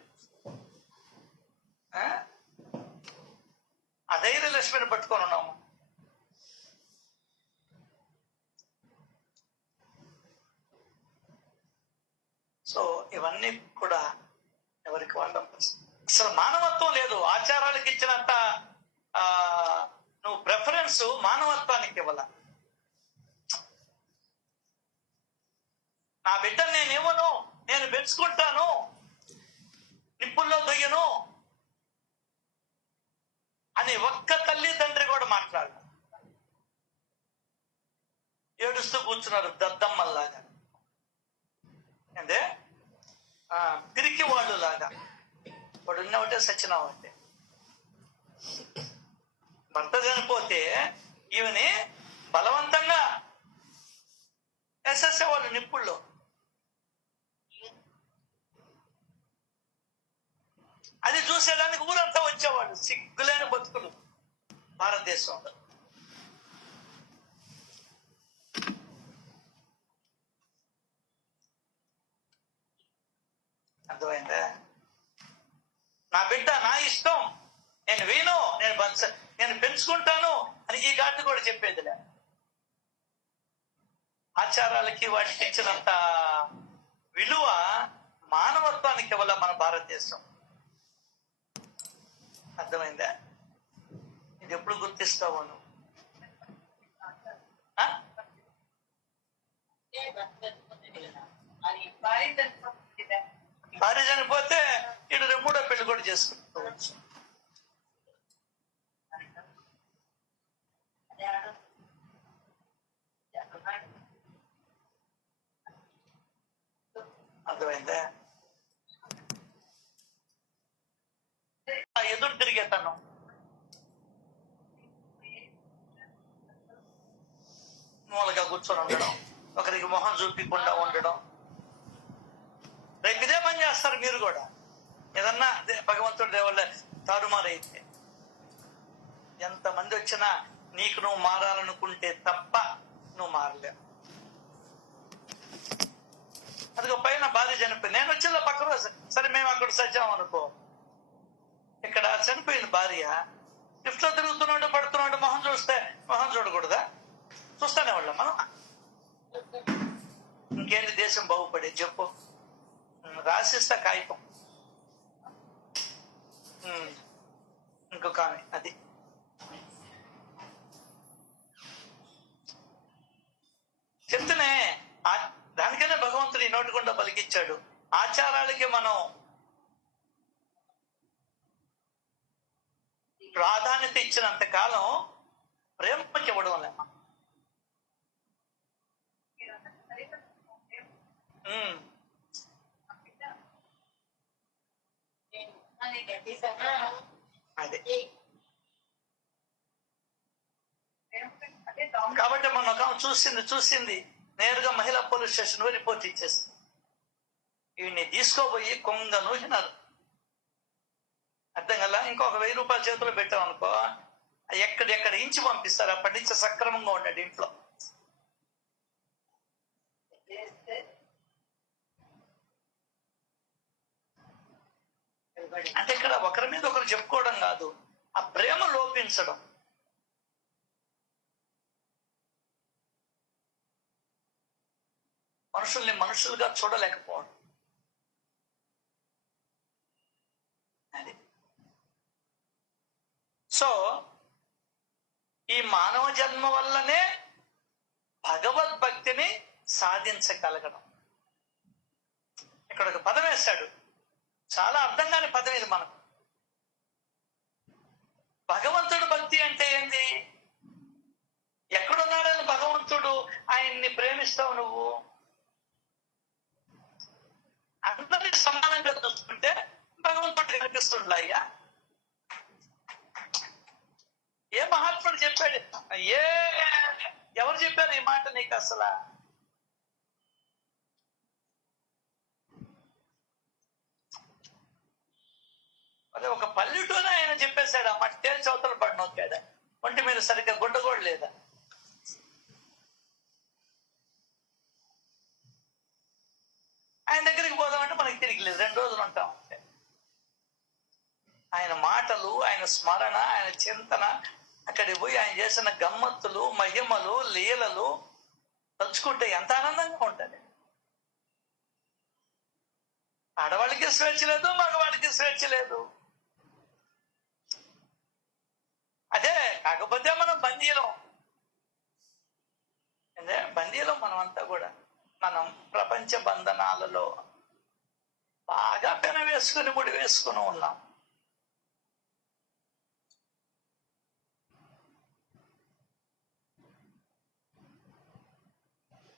అధైర్య లక్ష్మిని పట్టుకొని ఉన్నాము. సో ఇవన్నీ కూడా ఎవరికి వాళ్ళ అసలు మానవత్వం లేదు. ఆచారాలకు ఇచ్చినంత నువ్వు ప్రిఫరెన్స్ మానవత్వానికి ఇవ్వాల. నా బిడ్డను నేను ఇవ్వను, నేను పెంచుకుంటాను, నిప్పుల్లో దొయ్యను అని ఒక్క తల్లి తండ్రి కూడా మాట్లాడారు. ఏడుస్తూ కూర్చున్నారు దద్దమ్మల్లాగా, అంటే పిరికి వాళ్ళు లాగా. వాడు ఉన్నవంటే సచ్చినావంటే. భర్త చనిపోతే ఈమెని బలవంతంగా వేసేసేవాళ్ళు నిప్పుల్లో. అది చూసేదానికి ఊరంతా వచ్చేవాళ్ళు. సిగ్గులేని బతుకులు భారతదేశంలో. అర్థమైందా? నా బిడ్డ నా ఇష్టం, నేను పెంచుకుంటాను అని ఈ ఘాటు కూడా చెప్పేదిలే. ఆచారాలకి వాటికి ఇచ్చినంత విలువ మానవత్వానికి ఇవ్వాల మన భారతదేశం. అర్థమైందా? ఇది ఎప్పుడు గుర్తిస్తావు నువ్వు? భార్య చనిపోతే ఇటు మూడో పెళ్లి కూడా చేసుకోవచ్చు. ఎదురు తిరిగేతను. మూలగా కూర్చొని ఉండడం, ఒకరికి మొహం చూపించకుండా ఉండడం. రేపు ఇదే పని చేస్తారు మీరు కూడా. ఏదన్నా భగవంతుడి దేవుళ్ళ తారుమారైతే ఎంతమంది వచ్చినా నీకు నువ్వు మారాలనుకుంటే తప్ప నువ్వు మారలేవు. అదిగో పైన భార్య చనిపోయింది, నేను వచ్చిన పక్క రోజు సరే మేము అక్కడ సచ్చాం అనుకో, ఇక్కడ చనిపోయింది భార్య, లిఫ్ట్ లో తిరుగుతున్నాడు పడుతున్నాడు, మొహం చూస్తే మొహం చూడకూడదా? చూస్తానే వాళ్ళం మనం. ఇంకేంటి దేశం బాగుపడేది చెప్పు? రాసిస్తా కాగితం ఇంకొక ఆమె అది. చెప్తేనే దానికనే భగవంతుడు ఈ నోటికుండా పలికిచ్చాడు. ఆచారాలకి మనం ప్రాధాన్యత ఇచ్చినంత కాలం ప్రేమకి ఇవ్వడం లేమా. అదే కాబట్టి మన ఒక చూసింది నేరుగా మహిళా పోలీస్ స్టేషన్ రిపోర్ట్ ఇచ్చేసింది. వీడిని తీసుకోపోయి కొంగ నూసినారు. అర్థం కదా? ఇంకొక 1000 రూపాయల చేతిలో పెట్టాం అనుకో, ఎక్కడెక్కడ ఇంచి పంపిస్తారు. అప్పటి నుంచి సక్రమంగా ఉన్నాడు ఇంట్లో. అంటే ఇక్కడ ఒకరి మీద ఒకరు చెప్పుకోవడం కాదు, ఆ ప్రేమ లోపించడం. మనుషుల్ని మనుషులుగా చూడలేకపోవడం. అది. సో ఈ మానవ జన్మ వల్లనే భగవద్భక్తిని సాధించగలగడం. ఇక్కడ ఒక పదం వేశాడు, చాలా అర్థం కాని పదం ఇది మనకు. భగవంతుడు భక్తి అంటే ఏంది? ఎక్కడున్నాడని భగవంతుడు ఆయన్ని ప్రేమిస్తావు నువ్వు? అందరినీ సమానంగా చూసుకుంటే భగవంతుడు కనిపిస్తుండ. అయ్యా ఏ మహాత్ముడు చెప్పాడు? ఎవరు చెప్పారు ఈ మాట నీకు అసలు? అదే ఒక పల్లెటూరు ఆయన చెప్పేశాడు, ఆ మట్టి తేల్చి అవతల పడి నొక్కాడు. ఒంటి మీద సరిగ్గా గుడ్డ కూడా లేదా? ఆయన దగ్గరికి పోదామంటే మనకి తిరిగి లేదు, 2 రోజులు ఉంటాం అంటే. ఆయన మాటలు, ఆయన స్మరణ, ఆయన చింతన, అక్కడికి పోయి ఆయన చేసిన గమ్మత్తులు, మహిమలు, లీలలు తలుచుకుంటే ఎంత ఆనందంగా ఉంటుంది. ఆడవాళ్ళకి స్వేచ్ఛ లేదు, మగవాళ్ళకి స్వేచ్ఛ లేదు. అదే కాకపోతే మనం బందీలం. అదే బందీలం మనం అంతా కూడా. మనం ప్రపంచ బంధనాలలో బాగా పెన వేసుకుని ముడి వేసుకుని ఉన్నాం.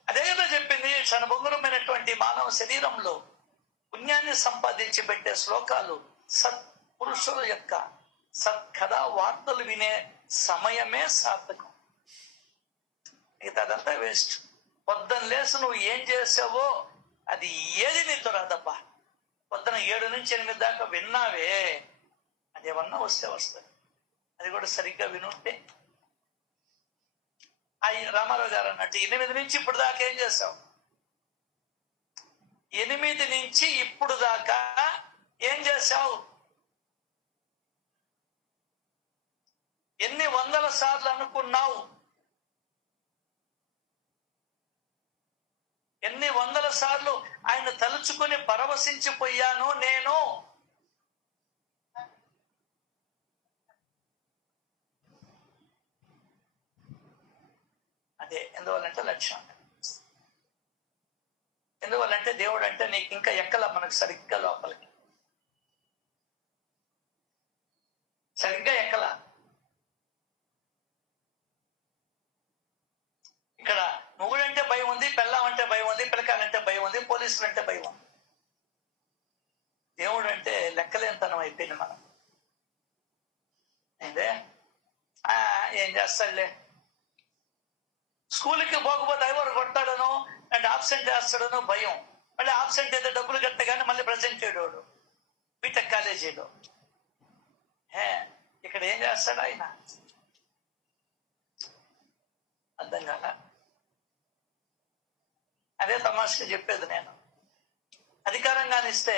అదే కదా చెప్పింది, క్షణభంగురమైనటువంటి మానవ శరీరంలో పుణ్యాన్ని సంపాదించి పెట్టే శ్లోకాలు సత్పురుషుల యొక్క సత్కథా వార్తలు వినే సమయమే సార్థకం. మిగతా అదంతా వేస్ట్. పొద్దున లేసి నువ్వు ఏం చేసావో అది ఏది నీతో రాదబ్బా. పొద్దున 7 నుంచి 8 దాకా విన్నావే, అదేమన్నా వస్తే వస్తుంది. అది కూడా సరిగ్గా వినుంటే. రామారావు గారు అన్నట్టు 8 నుంచి ఇప్పుడు దాకా ఏం చేసావు? 8 నుంచి ఇప్పుడు దాకా ఏం చేశావు? ఎన్ని వందల సార్లు అనుకున్నావు? ఎన్ని వందల సార్లు ఆయన తలుచుకుని పరవశించిపోయాను నేను. అదే ఎందువల్లంటే లక్ష్యం. ఎందువల్లంటే దేవుడు అంటే నీకు ఇంకా ఎక్కల, మనకు సరిగ్గా లోపలికి సరిగ్గా ఎక్కల. ఇక్కడ మొగుడంటే భయం ఉంది, పెళ్ళాం అంటే భయం ఉంది, పిల్లకాయలంటే భయం ఉంది, పోలీసులు అంటే భయం ఉంది. దేవుడు అంటే లెక్కలేనితనం అయిపోయింది మనం. ఏందే ఏం చేస్తాడులే, స్కూల్కి పోకపోతే ఎవరు కొట్టాడనో అండ్ ఆబ్సెంట్ చేస్తాడనో భయం. మళ్ళీ ఆబ్సెంట్ అయితే డబ్బులు కట్టగానే మళ్ళీ ప్రజెంట్ చేయడు బీటెక్ కాలేజీలో. ఇక్కడ ఏం చేస్తాడు ఆయన? అర్థం కాల. అదే తమాషగా చెప్పేది నేను. అధికారంగానే ఇస్తే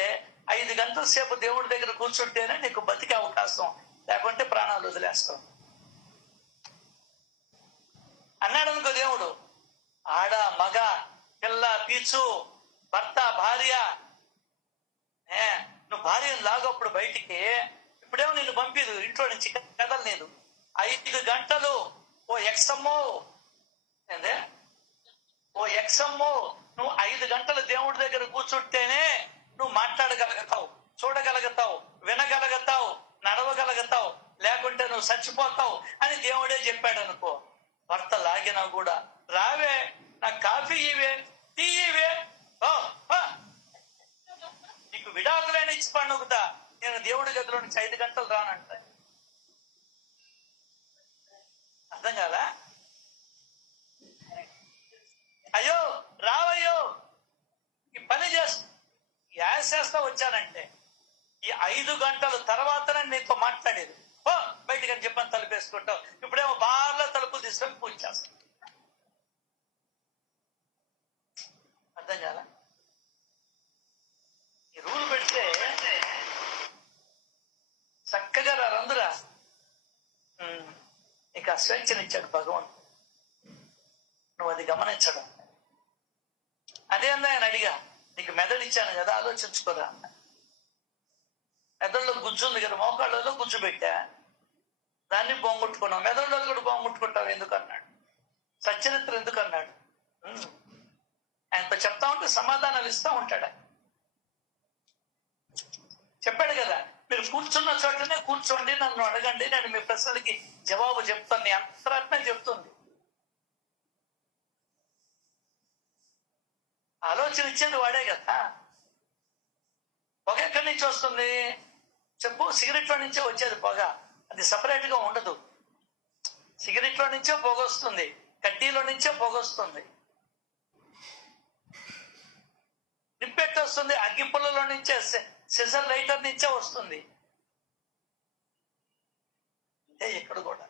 5 గంటల సేపు దేవుడి దగ్గర కూర్చుంటేనే నీకు బతికే అవకాశం, లేకుంటే ప్రాణాలు వదిలేస్తాం అన్నాడు అనుకో దేవుడు. ఆడ మగ పిల్ల పీచు భర్త భార్య, నువ్వు భార్యను లాగప్పుడు బయటికి, ఇప్పుడేమో నిన్ను పంపిదు ఇంట్లో నుంచి కదలలేదు. 5 గంటలు ఓ ఎక్సమ్మో నువ్వు 5 గంటలు దేవుడి దగ్గర కూర్చుంటేనే నువ్వు మాట్లాడగలుగుతావు, చూడగలుగుతావు, వినగలుగుతావు, నడవగలుగుతావు, లేకుంటే నువ్వు చచ్చిపోతావు అని దేవుడే చెప్పాడు అనుకో. భర్త లాగినా కూడా రావే నాకు కాఫీ ఇవే టీ ఇవే, నీకు విడాకులైన ఇచ్చి పండుగతా, నేను దేవుడి గదిలో నుంచి 5 గంటలు రానంట. అర్థం కాదా? అయ్యో రావయ్యో ఈ పని చేస్తా వచ్చానంటే ఈ 5 గంటల తర్వాతనే నీతో మాట్లాడేది. బయటికి అని చెప్పని తలుపేసుకుంటావు. ఇప్పుడేమో బార్లో తలుపులు తీసుకొని పూజ చేస్తాం. అర్థం కాదా? ఈ రూల్ పెడితే చక్కగా రందురా. నీకు ఆ స్వేచ్ఛనిచ్చాడు భగవంతుడు, నువ్వు అది గమనించడం. అదే అందా ఆయన అడిగా, నీకు మెదడు ఇచ్చాను కదా ఆలోచించుకోరా అన్న. మెదడులో గుజ్జు ఉంది కదా, మోకాళ్ళలో గుజ్జు పెట్టా, దాన్ని బొంగుట్టుకున్నావు. మెదడులో కూడా బొంగుట్టుకుంటావు ఎందుకు అన్నాడు. సచ్చరిత్ర ఎందుకు అన్నాడు. ఆయనతో చెప్తా ఉంటే సమాధానాలు ఇస్తా ఉంటాడు. చెప్పాడు కదా, మీరు కూర్చున్న చోటనే కూర్చోండి, నన్ను అడగండి, నేను మీ ప్రశ్నలకి జవాబు చెప్తాను. నీ అంతరాత్మ చెప్తుంది. ఆలోచన ఇచ్చేది వాడే కదా. పొగ ఎక్కడి నుంచి వస్తుంది చెప్పు? సిగరెట్లో నుంచే వచ్చేది పొగ, అది సపరేట్ గా ఉండదు. సిగరెట్లో నుంచే పొగ వస్తుంది, కడ్డీలో నుంచే పొగ వస్తుంది. నిప్పెట్టు వస్తుంది, అగ్గిపుల్లలో నుంచే, సిజర్ లైటర్ నుంచే వస్తుంది. ఇక్కడ కూడా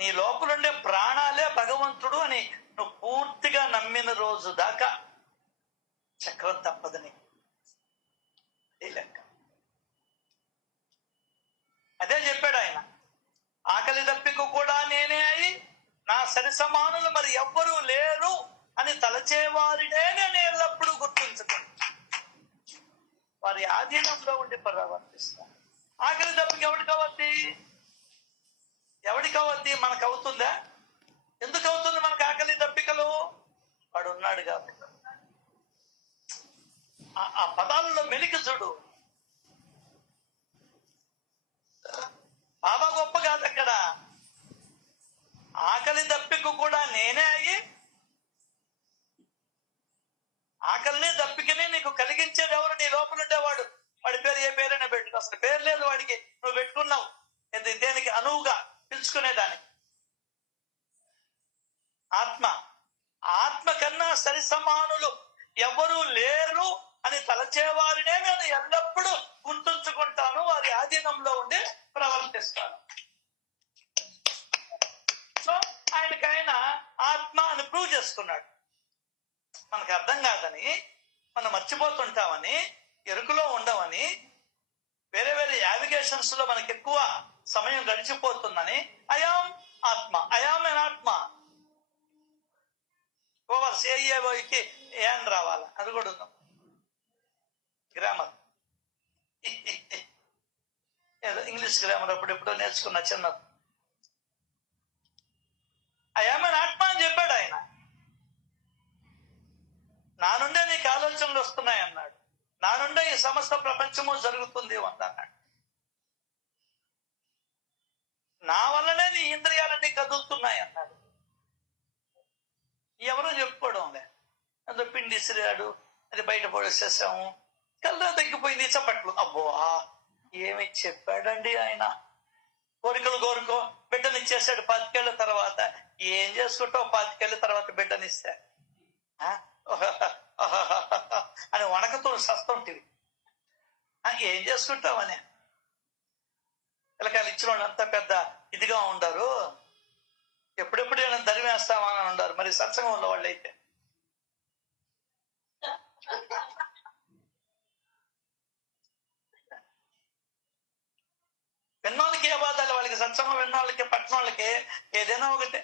నీ లోపలుండే ప్రాణాలే భగవంతుడు అని నువ్వు పూర్తిగా నమ్మిన రోజు దాకా చక్రం తప్పదని లెక్క. అదే చెప్పాడు ఆయన. ఆకలి దప్పిక కూడా నేనే అయి నా సరి సమానులు మరి ఎవ్వరూ లేరు అని తలచేవారినే నేను ఎల్లప్పుడూ గుర్తించుతాను. వారి ఆధీనంలో ఉండి ప్రవర్తిస్తాను. ఆకలి దప్పిక ఎవరికి అవద్ది? మనకు అవుతుందా? ఎందుకు అవుతుంది మనకు ఆకలి దప్పికలు? వాడు ఉన్నాడు కాబట్టి. ఆ పదాలలో మెలికి చూడు. బాబా గొప్ప కాదు అక్కడ. ఆకలి దప్పిక కూడా నేనే అయ్యి ఆకలిని దప్పికని నీకు కలిగించేది ఎవరు? నీ లోపల ఉండేవాడు. వాడి పేరు ఏ పేరైనా పెట్టుకో, అసలు పేరు లేదు వాడికి, నువ్వు పెట్టుకున్నావు దేనికి అనువుగా పిలుచుకునేదాన్ని. ఆత్మ కన్నా సరి సమానులు ఎవరూ లేరు అని తలచేవారినే నేను ఎల్లప్పుడూ గుర్తుంచుకుంటాను, వారి ఆధీనంలో ఉండి ప్రవర్తిస్తాను. సో ఆయన ఆత్మ అని ప్రూవ్ చేసుకున్నాడు. మనకు అర్థం కాదని, మనం మర్చిపోతుంటామని, ఎరుకులో ఉండవని, వేరే వేరే యావిగేషన్స్ లో మనకి ఎక్కువ సమయం గడిచిపోతుందని ఐయామ్ ఆత్మ, ఐయామ్ ఎన్ ఆత్మ. ఓవర్ సిఐఏకి ఏం రావాలి, అది కూడా ఉందాం. గ్రామర్ ఏదో ఇంగ్లీష్ గ్రామర్ అప్పుడెప్పుడో నేర్చుకున్న చిన్నది. ఐయామ్ ఎన్ ఆత్మ అని చెప్పాడు ఆయన. నా నుండే నీకు ఆలోచనలు వస్తున్నాయి అన్నాడు. నా నుండే ఈ సమస్త ప్రపంచము జరుగుతుంది అన్నాడు. నా వల్లనే నీ ఇంద్రియాలన్నీ కదులుతున్నాయి అన్నాడు. ఎవరో చెప్పుకోవడం లే, అందులో పిండి ఇసిరాడు, అది బయట పడేసేసాము, కళ్ళ తగ్గిపోయింది. చప్పట్లు. అబ్బో ఏమి చెప్పాడండి ఆయన. కోరికలు కోరుకో, బిడ్డనిచ్చేసాడు 25 ఏళ్ల తర్వాత. ఏం చేసుకుంటావు 25 ఏళ్ల తర్వాత బిడ్డనిస్తే అని వణకతో సస్తుంటివి. ఏం చేసుకుంటావని. పిల్లకాయలు ఇచ్చిన వాళ్ళు అంతా పెద్ద ఇదిగా ఉండరు. ఎప్పుడెప్పుడు ఏమైనా దరివేస్తామని ఉండరు. మరి సత్సంగం ఉన్న వాళ్ళు అయితే విన్నోళ్ళకి ఏ బాధలు వాళ్ళకి. సత్సంగం విన్నోళ్ళకి పట్టినోళ్ళకి ఏదైనా ఒకటే.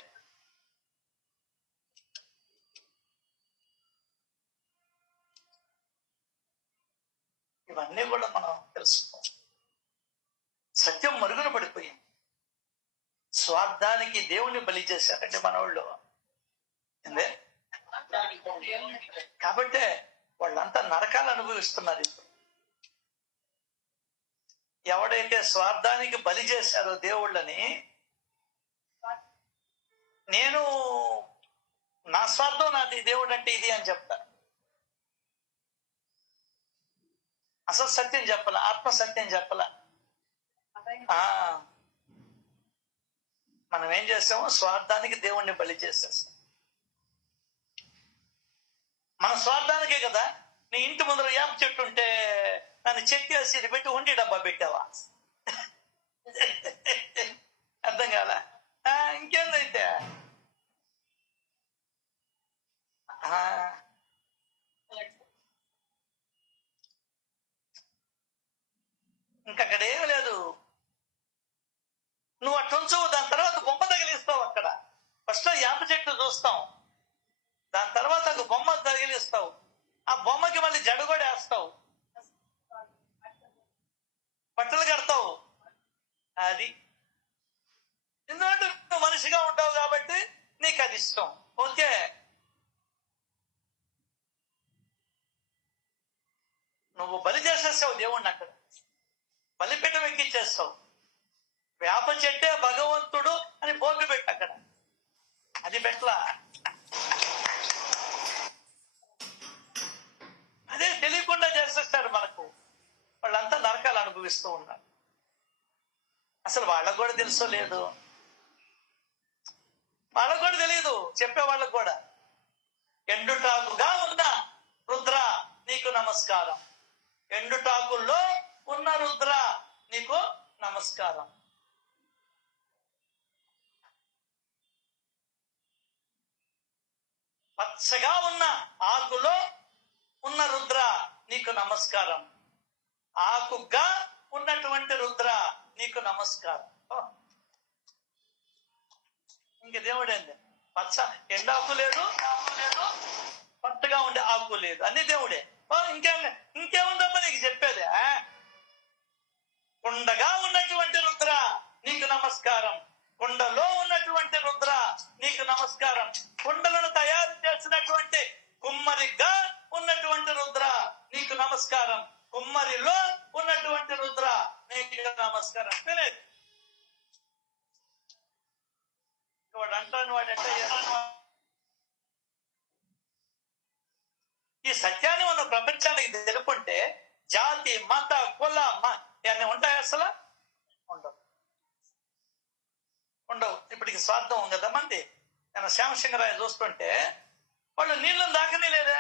ఇవన్నీ కూడా మనం తెలుసుకోవాలి. సత్యం మరుగున పడిపోయింది. స్వార్థానికి దేవుణ్ణి బలి చేశారండి మనోళ్ళు. ఏందే కాబట్టే వాళ్ళంతా నరకాలు అనుభవిస్తున్నారు ఇప్పుడు. ఎవడైతే స్వార్థానికి బలి చేశారో దేవుళ్ళని, నేను నా స్వార్థం నాది, దేవుడు అంటే ఇది అని చెప్తాను. అసలు సత్యం చెప్పాల, ఆత్మ సత్యం చెప్పాల. మనం ఏం చేస్తామో స్వార్థానికి దేవుణ్ణి బలి చేసేస్తాం. మన స్వార్థానికే కదా. నీ ఇంటి ముందర వేప చెట్టు ఉంటే నన్ను చెక్కేసి ఇది పెట్టి ఉండి డబ్బా పెట్టావా? అర్థం కాల. ఇంకేందైతే ఇంకక్కడ ఏం లేదు. నువ్వు అట్టుంచు, దాని తర్వాత బొమ్మ తగిలిస్తావు. అక్కడ ఫస్ట్ వేప చెట్టు చూస్తాం, దాని తర్వాత ఒక బొమ్మ తగిలిస్తావు. ఆ బొమ్మకి మళ్ళీ జడ కూడా వేస్తావు, బట్టలు కడతావు. అది ఎందుకంటే నువ్వు మనిషిగా ఉంటావు కాబట్టి నీకు అది ఇష్టం. ఓకే, నువ్వు బలి చేసేస్తావు దేవుణ్ణి. అక్కడ బలిపీఠం ఎక్కించేస్తావు. వేప చెట్టే భగవంతుడు అని బోర్డు పెట్టు అక్కడ. అది పెట్లా. అదే తెలియకుండా చేసేస్తారు మనకు. వాళ్ళంతా నరకాలు అనుభవిస్తూ ఉన్నారు. అసలు వాళ్ళకు కూడా తెలుసో లేదు, వాళ్ళకు కూడా తెలియదు. చెప్పే వాళ్ళకు కూడా. ఎండుటాకుగా ఉన్న రుద్ర నీకు నమస్కారం, ఎండుటాకుల్లో ఉన్న రుద్ర నీకు నమస్కారం. పచ్చగా ఉన్న ఆకులో ఉన్న రుద్ర నీకు నమస్కారం, ఆకుగా ఉన్నటువంటి రుద్ర నీకు నమస్కారం. ఇంక దేవుడేంది? పచ్చ ఎండాకు లేదు, పచ్చగా ఉండే ఆకు లేదు, అన్ని దేవుడే. ఇంకేముందమ్మా నీకు చెప్పేది? కుండగా ఉన్నటువంటి రుద్ర నీకు నమస్కారం, కుండలో ఉన్నటువంటి రుద్ర నీకు నమస్కారం, కుండలను తయారు చేసినటువంటి కుమ్మరిగా ఉన్నటువంటి రుద్ర నీకు నమస్కారం, కుమ్మరిలో ఉన్నటువంటి రుద్ర నీకు నమస్కారం. తెలియదు వాడు అంటాను, వాడంటే ఈ సత్యాన్ని మనం ప్రపంచానికి తెలుపుంటే జాతి మత కుల ఇవన్నీ ఉంటాయి? అసలు ఉండవు, ఉండవు. ఇప్పటికి స్వార్థం ఉంది కదా మంది. నేను శ్యామసింగరాయ చూస్తుంటే వాళ్ళు నీళ్ళని దాకనే లేదే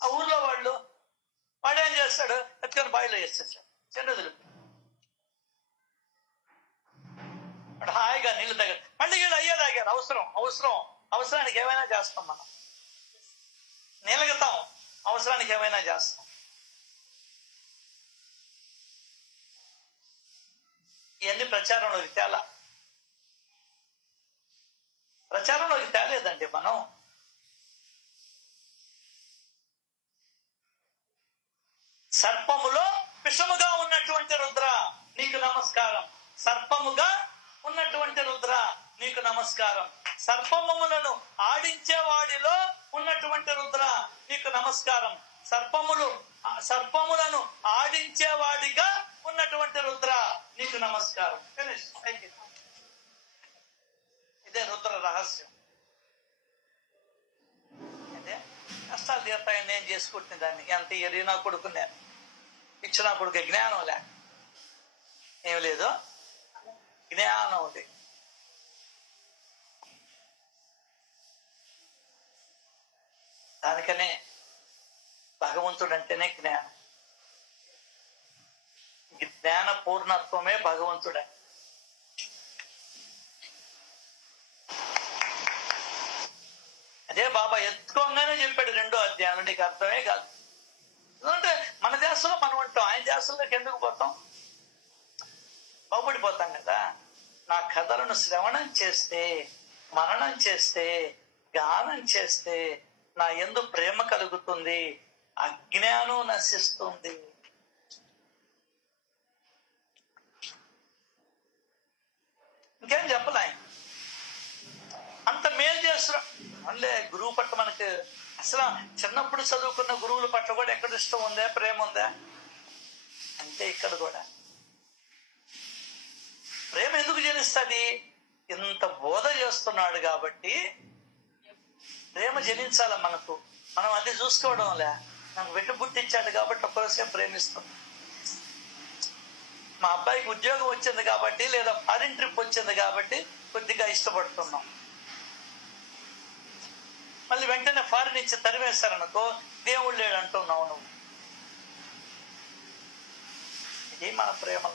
ఆ ఊర్లో. వాడేం చేస్తాడు? ఎత్తుకొని బావిలో వేసేసాడు, చెన్నదులు. వాడు హాయిగా నీళ్లు తాగాడు. మళ్ళీ వీళ్ళు అయ్యే తాగారు. అవసరానికి ఏమైనా చేస్తాం మనం. నీలగతాం, అవసరానికి ఏమైనా చేస్తాం. ఇవన్నీ ప్రచారంలోకి తేలేదండి మనం. సర్పములో విషముగా ఉన్నటువంటి రుద్ర నీకు నమస్కారం, సర్పముగా ఉన్నటువంటి రుద్ర నీకు నమస్కారం, సర్పములను ఆడించేవాడిలో ఉన్నటువంటి రుద్ర నీకు నమస్కారం, సర్పములను ఆడించేవాడిగా ఉన్నటువంటి రుద్ర నీకు నమస్కారం. ఇదే రుద్ర రహస్యం. అదే కష్టాలు తీరుతాయని నేను చేసుకుంటున్న దాన్ని ఎంత ఎరిగినా కొడుకున్నాను. ఇచ్చినప్పుడు జ్ఞానం లేక ఏం లేదు, జ్ఞానం ఉంది. దానికనే భగవంతుడు అంటేనే జ్ఞానం. జ్ఞాన పూర్ణత్వమే భగవంతుడే. అదే బాబా ఎత్తుకోగానే చెప్పాడు 2వ అధ్యాయం. నీకు అర్థమే కాదు. ఎందుకంటే మన దేశంలో మనం ఉంటాం, ఆయన దేశంలోకి ఎందుకు పోతాం? బాగుపడిపోతాం కదా. నా కథలను శ్రవణం చేస్తే, మననం చేస్తే, గానం చేస్తే నా యందు ప్రేమ కలుగుతుంది, అజ్ఞానం నశిస్తుంది. ఇంకేం చెప్పలే. అంత మేలు చేస్తున్నాం. మళ్ళీ గురువు పట్ల మనకి అసలు చిన్నప్పుడు చదువుకున్న గురువుల పట్ల కూడా ఎక్కడ ఇష్టం ఉందా, ప్రేమ ఉందా? అంటే ఇక్కడ కూడా ప్రేమ ఎందుకు జనిస్తుంది? ఇంత బోధ చేస్తున్నాడు కాబట్టి ప్రేమ జనించాల మనకు. మనం అది చూసుకోవడంలే. నాకు వెట్టు పుట్టించాడు కాబట్టి ఒక్కరోజే ప్రేమిస్తాం. మా అబ్బాయికి ఉద్యోగం వచ్చింది కాబట్టి, లేదా ఫారిన్ ట్రిప్ వచ్చింది కాబట్టి కొద్దిగా ఇష్టపడుతున్నాం. మళ్ళీ వెంటనే ఫారిన్ ఇచ్చి తరివేస్తారనుకో, దేవుడు లేడు అంటున్నావు నువ్వు. ఇది మన ప్రేమ.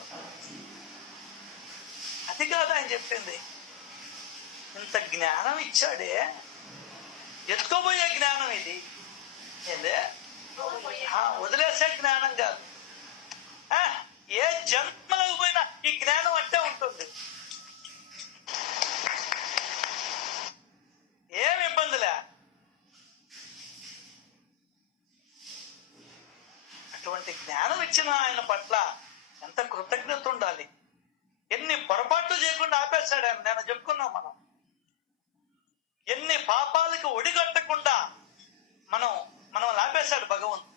అది కాదు ఆయన చెప్పింది. ఇంత జ్ఞానం ఇచ్చాడే, ఎత్తుకోబోయే జ్ఞానం ఇది. ఏందే వదిలేసే జ్ఞానం కాదు. ఏ జన్మలకు పోయినా ఈ జ్ఞానం అట్టే ఉంటుంది. ఏమి ఇబ్బందిలే. అటువంటి జ్ఞానం ఇచ్చిన ఆయన పట్ల ఎంత కృతజ్ఞత ఉండాలి. ఎన్ని పొరపాట్లు చేయకుండా ఆపేశాడు ఆయన. నేను చెప్పుకున్నాం మనం. ఎన్ని పాపాలకు ఒడిగట్టకుండా మనం ఆపేశాడు భగవంతుడు.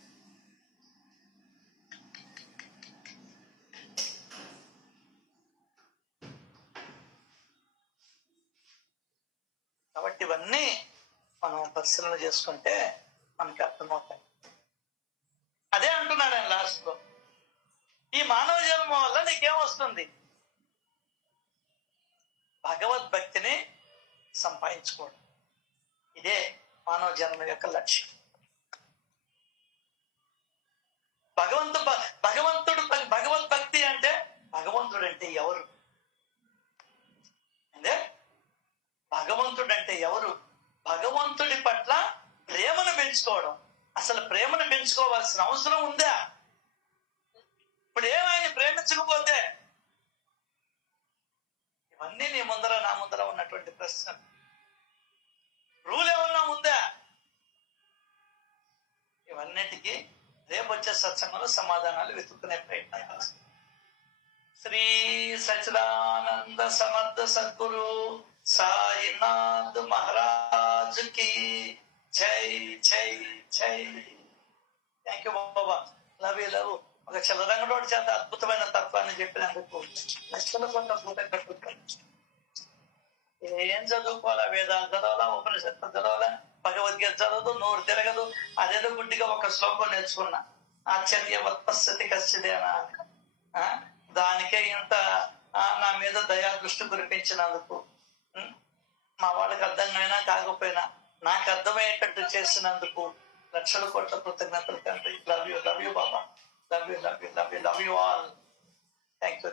కాబట్టి ఇవన్నీ మనం పరిశీలన చేసుకుంటే మనకి అర్థమవుతాయి. అదే అంటున్నాడు ఆయన లాస్ట్ లో, ఈ మానవ జన్మ వల్ల నీకేమొస్తుంది? భగవద్భక్తిని సంపాదించుకోవడం. ఇదే మానవ జన్మ యొక్క లక్ష్యం. భగవద్భక్తి అంటే భగవంతుడు అంటే ఎవరు? అంటే భగవంతుడు అంటే ఎవరు? భగవంతుడి పట్ల ప్రేమను పెంచుకోవడం. అసలు ప్రేమను పెంచుకోవాల్సిన అవసరం ఉందా? ఇప్పుడు ఏమైనా ప్రేమించకపోతే ఇవన్నీ నీ ముందర నా ముందర ఉన్నటువంటి ప్రశ్న. రూల్ ఏమన్నా ఉందా? ఇవన్నిటికీ రేపు వచ్చే సత్సంగంలో సమాధానాలు వెతుక్కునే ప్రయత్నం చేస్తాం. శ్రీ సచిదానంద సమర్థ సద్గురు సాయినాథ్ మహారాజ్ కి జై జై జై. Thank you Baba. Love you love. ఒక చల్లరంగడోడి చేత అద్భుతమైన తత్వాన్ని చెప్పినందుకు లక్షల కొంత కృతజ్ఞతలు. ఏం చదువుకోవాలా? వేదాలు చదవాలా, ఉపనిషత్తు చదవాలా, భగవద్గీత చదవదు, నోరు తిరగదు. అదేదో గుడ్డిగా ఒక శ్లోకం నేర్చుకున్నా, ఆశ్చర్యవత్పశ్యతి కశ్చిదేనా. దానికే ఇంత నా మీద దయా దృష్టి కురిపించినందుకు, మా వాళ్ళకి అర్థమైనా కాకపోయినా నాకు అర్థమయ్యేటట్టు చేసినందుకు లక్షల కోట్ల కృతజ్ఞతలు తండ్రి. Love you Baba. Love you all. Thank you.